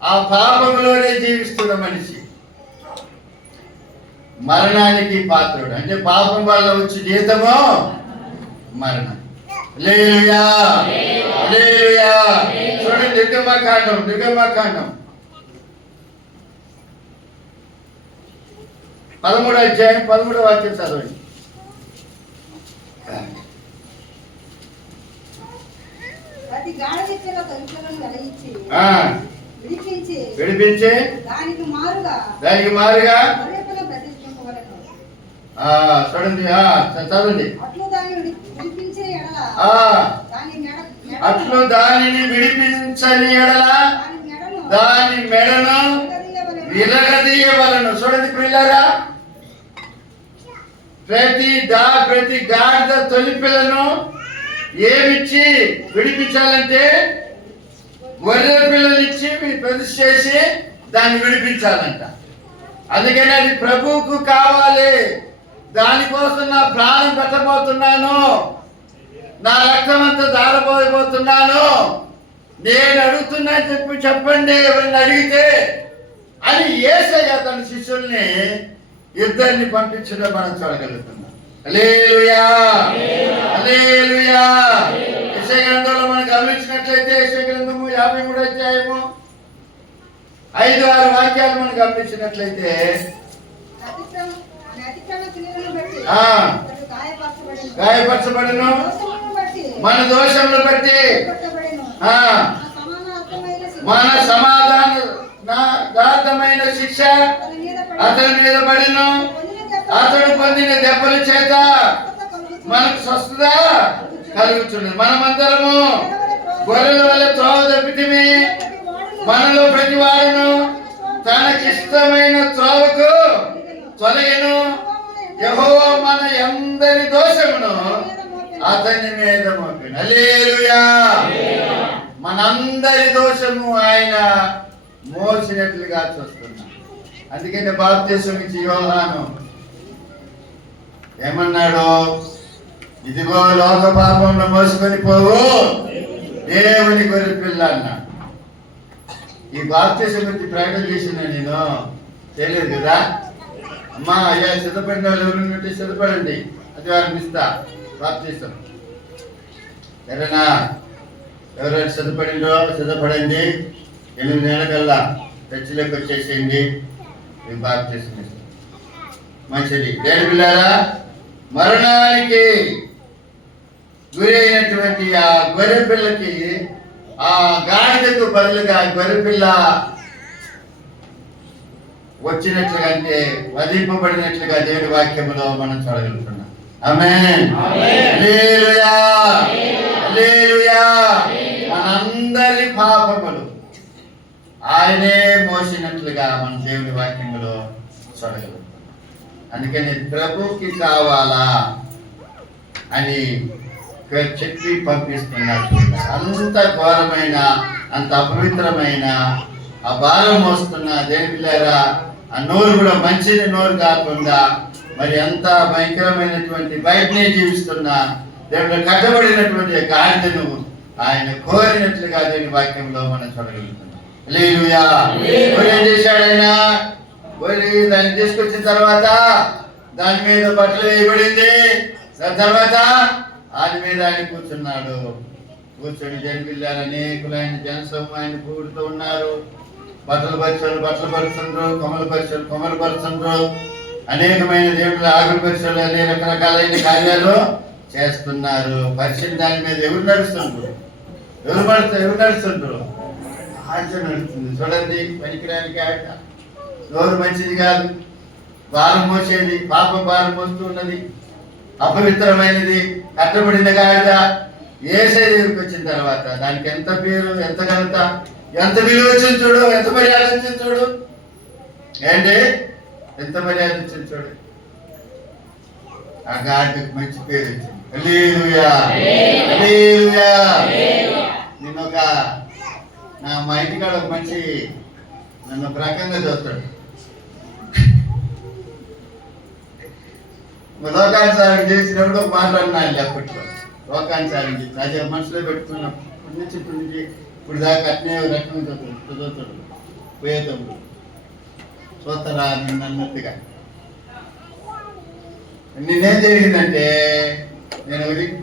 ఆ పాపంలోనే జీవిస్తున్న మనిషి మరణానికి పాత్రుడు. అంటే పాపం వల్ల వచ్చి జీతము మరణం. హల్లెలూయా, హల్లెలూయా. చూడండి నిర్గమకాండం 13వ అధ్యాయం 13వ వాక్యం చదవండి. ప్రతి గాఢవిత్తుల తలుపులను వెలయించి విడిపించి దానికి మారుగా గొర్రెపిల్లను ప్రతిష్ఠింపవలెను. చూడండి, చదవండి. అట్లు దానిని విడిపించిన ఎడల అట్లు దానిని విడిపించని ఎడల దాని మెడను విరగదీయవలను. చూడండి పిల్లరా, ప్రతి గాడిద తొలిపిల్లను ఏమిచ్చి విడిపించాలంటే గొర్రె పిల్లనిచ్చి ప్రతిష్ఠ చేసి దాన్ని విడిపించాలంట. అందుకని అది ప్రభువుకు కావాలి. దానికోసం నా ప్రాణం పెట్టబోతున్నాను, నా రక్తం అంతా దారపోయిపోతున్నాను, నేను అడుగుతున్నా చెప్పండి ఎవరిని అడిగితే అని యేసయ్య తన శిష్యుల్ని ఇద్దరిని పంపించడం మనం చూడగలుగుతున్నాం. హల్లెలూయా, హల్లెలూయా. యెషయా గ్రంథంలో మనం గమనించినట్లయితే యెషయా గ్రంథము 53వ అధ్యాయము 5-6 వాక్యాలు మనం గమనించినట్లయితే గాయపరచబడును, మన దోషములు బట్టి మన సమాధానమైన శిక్ష అతని మీద పడిను, అతడు పొందిన దెబ్బల చేత మనకు స్వస్థత కలుగుతున్నది. మనమందరము గొర్రెల వల్ల త్రోవ తప్పితిమి, మనలో ప్రతి వాడును తనకిష్టమైన త్రోవకు తొలగెను. యెహోవా మన అందరి దోషమును అతని మీద మోపెను. హల్లెలూయా. మనందరి దోషము ఆయన మోసినట్లుగా చూస్తున్నాం. అందుకని బాప్తిసం ఇచ్చి యోహాను ఏమన్నాడు? ఇదిగో లోక పాపంలో మోసుకొని పోవు దేవుని గొర్రె పిల్ల అన్నాడు. ఈ బాప్తిసం గురించి ప్రకటన చేసిన నేను చేయలేదు కదా. అమ్మా అయ్యా, సిద్ధపడిన వాళ్ళు ఎవరు సిద్ధపడండి, అది వారిని ఇస్తా బాప్తిసం. సరేనా? ఎవరైనా సిద్ధపడిందో సిద్ధపడండి, 8 నెలల కల్లా చర్చిలోకి వచ్చేసేయండి, మీకు బాప్తిసం ఇస్తాం. మంచిది. దేని పిల్లారా, మరణానికి గురి అయినటువంటి ఆ గొర్రె పిల్లకి, ఆ గాడిదకు బదులుగా గొర్రె పిల్ల వచ్చినట్లుగా, అంటే వధింపబడినట్లుగా దేవుని వాక్యములో మనం చూడగలుగుతున్నాం. ఆమేన్. హల్లెలూయా, హల్లెలూయా. మనందరి పాపములు ఆయనే మోసినట్లుగా మన దేవుని వాక్యములో చూడగలుగుతాం. అందుకని ప్రభుకి కావాలా అని చెప్పి పంపిస్తున్నాడు. అంత ఘోరమైన, అంత అపవిత్రమైన ఆ భారం మోస్తున్న దేని పిల్లారా, ఆ నోరు కూడా మంచిది నోరు కాకుండా మరి ఎంత భయంకరమైనటువంటి బయటనే జీవిస్తున్న దేవుడు కట్టబడినటువంటి గాడిదను ఆయన కోరినట్లుగా దేని వాక్యంలో మనం చూడగలుగుతున్నాం. హల్లెలూయా. ఏం చేశాడు ఆయన? దాన్ని తీసుకొచ్చిన తర్వాత దాని మీద బట్టలు వేయబడింది. దాని తర్వాత ఆయన మీద ఆయన కూర్చున్నాడు. కూర్చొని జనపిల్లారు అనేకులైన జనసమూహం ఆయన కూడుతూ ఉన్నారు. బట్టలు పరుచుండ్రు, కొమ్మలు పరుచుండ్రు, అనేకమైన దేవుడు ఆకులు పరిచయాలు, అనే రకరకాలైన కార్యాలు చేస్తున్నారు. పరిచయం దాని మీద ఎవరు నడుస్తుండ్రు? ఎవరు నడుస్తుండ్రు? ఆజ్ఞ నడుస్తుంది. చూడండి, పనికిరానికి ఆట, నోరు మంచిది కాదు, భారం మోసేది, పాప భారం మోస్తూ ఉన్నది, అపవిత్రమైనది, కట్టబడిన గాడిద. యేసయ్య దగ్గరికి వచ్చిన తర్వాత దానికి ఎంత పేరు, ఎంత ఘనత, ఎంత విలువ వచ్చింది చూడు, ఎంత మర్యాద వచ్చింది చూడు. ఏంటి? ఎంత మర్యాద వచ్చింది చూడు. ఆ గాడికి మంచి పేరు వచ్చింది. హల్లెలూయా, హల్లెలూయా. నేను మా ఇంటికాడ ఒక మంచి నన్ను ఒక రకంగా చూస్తాడు. లోకానుసారం చేసినప్పుడు మాట్లాడినాను అప్పట్లో. లోకానుసారం చేసి అదే మనసులో పెట్టుకున్నప్పటి నుంచి ఇప్పుడు దాకా అట్నే రకం చదువుతాడు పోయేటప్పుడు చూస్తారా నిన్ను అన్నట్టుగా. నిన్నేం జరిగిందంటే, నేను ఊరికి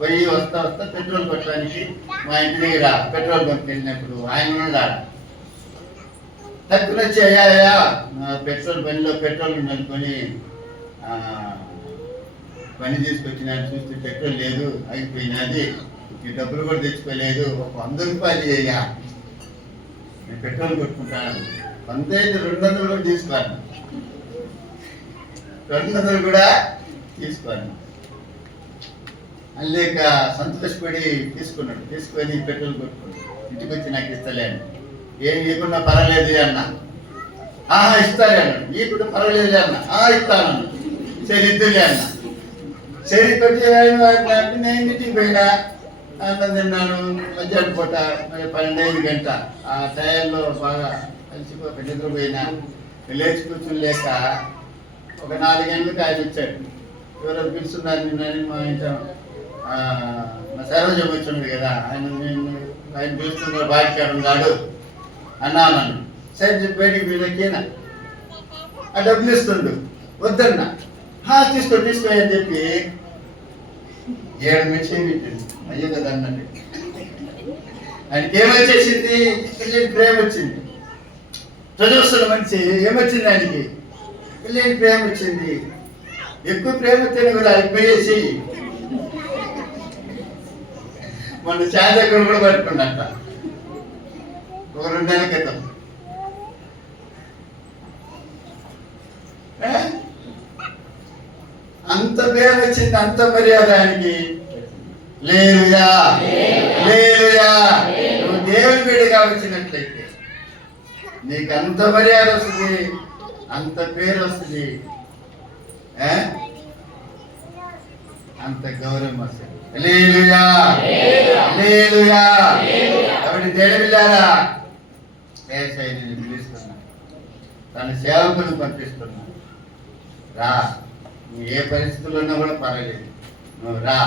పోయి వస్తా పెట్రోల్ కొట్టడానికి మా ఇంటి దగ్గర పెట్రోల్ బంక్ వెళ్ళినప్పుడు ఆయన ఉన్నాడు. తక్కువ వచ్చి అయ్యా పెట్రోల్ బండిలో పెట్రోల్ నలుకొని బండి తీసుకొచ్చినాడు. చూస్తే పెట్రోల్ లేదు, ఆగిపోయినది. ఈ డబ్బులు కూడా తెచ్చుకోలేదు. ఒక 100 రూపాయలు అయ్యా, నేను పెట్రోల్ కొట్టుకుంటాను. 100 అయితే 200 కూడా తీసుకోను, 200 కూడా తీసుకోను. లేక సంతోషపడి తీసుకున్నాడు. తీసుకొని పెట్రోల్ కొట్టుకున్నాడు. ఇంటికి వచ్చి నాకు ఇస్తలేను. ఏం ఇవ్వకుండా పర్వాలేదు అన్న. ఇస్తాలే అన్నాడు. ఇవ్వకుండా పర్వాలేదు అన్న. ఇస్తాను. సరే ఇద్దరులే అన్న. సరే కొట్టి నేను ఇంటికి పోయినా, అన్నం తిన్నాను. మధ్యాహ్నం పూట మరి 12 గంట ఆ టైంలో బాగా కలిసిపోక నిద్రపోయినా. లేచి కూర్చుని ఒక 4 గంటలకు ఆయన వచ్చాడు. ఎవరో పిలుస్తున్నారు నిన్నని మా ఇంట్లో మా సరోజం వచ్చింది కదా, ఆయన పిలుస్తున్నారు, బాధ్యత ఉన్నాడు అన్నాను. సరే బయటికి వీళ్ళకేనా ఆ డబ్బులు ఇస్తుండు. వద్దన్నా. తీసుకో అని చెప్పి 7 మిషన్ పెట్టింది. అయ్యో కదా అన్నట్టు ఆయనకి ఏమొచ్చేసింది? పెళ్ళికి ప్రేమ వచ్చింది. చదువుస్తున్న మనిషి ఏమొచ్చింది? ఆయనకి పెళ్ళికి ప్రేమ వచ్చింది. ఎక్కువ ప్రేమ వస్తేనే కూడా అయిపోయేసి మన చాదకుడు కూడా పట్టుకున్నట్ట ఒక 2 నెలల క్రితం. అంత ప్రేమ వచ్చింది, అంత మర్యాద ఆయనకి. లేలుయా, లేలుయా. నువ్వు దేవుని బిడ్డగా వచ్చినట్లయితే నీకు అంత మర్యాద వస్తుంది, అంత పేరు వస్తుంది, అంత గౌరవం వస్తుంది. హల్లెలూయా, హల్లెలూయా. కాబట్టి దేవుడిలారా యేసయ్యని పిలుస్తున్నా, తన సేవకులను పంపిస్తున్నా. రా, నువ్వు ఏ పరిస్థితుల్లో ఉన్నా కూడా పర్వాలేదు, నువ్వు రా.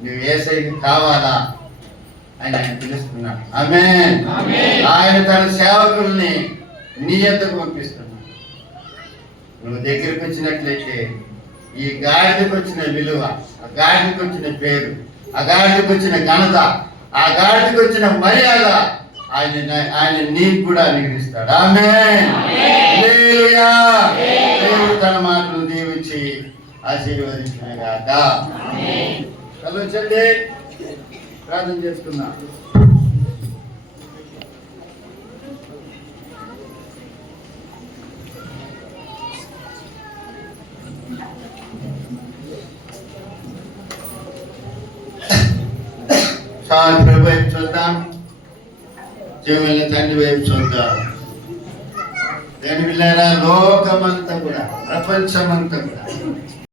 నువ్వు యేసయ్యకి కావాలా అని ఆయన పిలుస్తున్నాడు. ఆమేన్. ఆయన తన సేవకుల్ని నీ యొద్దకు పంపిస్తున్నాడు. నువ్వు దగ్గరికి వచ్చినట్లయితే ఈ గాడిదకు వచ్చిన విలువ, ఆ గాడిదకు వచ్చిన పేరు, ఆ గాడిదకు వచ్చిన ఘనత, ఆ గాడిదకు వచ్చిన మర్యాద ఆయన నీకు కూడా అనుగ్రహిస్తాడు. ఆమేన్. హల్లెలూయా. దేవుడు తన మాటలు దీవించి ఆశీర్వదించినగాక. కలుచండి, ప్రార్థన చేసుకుందాం. సాయంత్రం వైపు చూద్దాం, జీవన తండ్రి వైపు చూద్దాం. దాని పిల్లరా లోకమంతా కూడా, ప్రపంచమంతా కూడా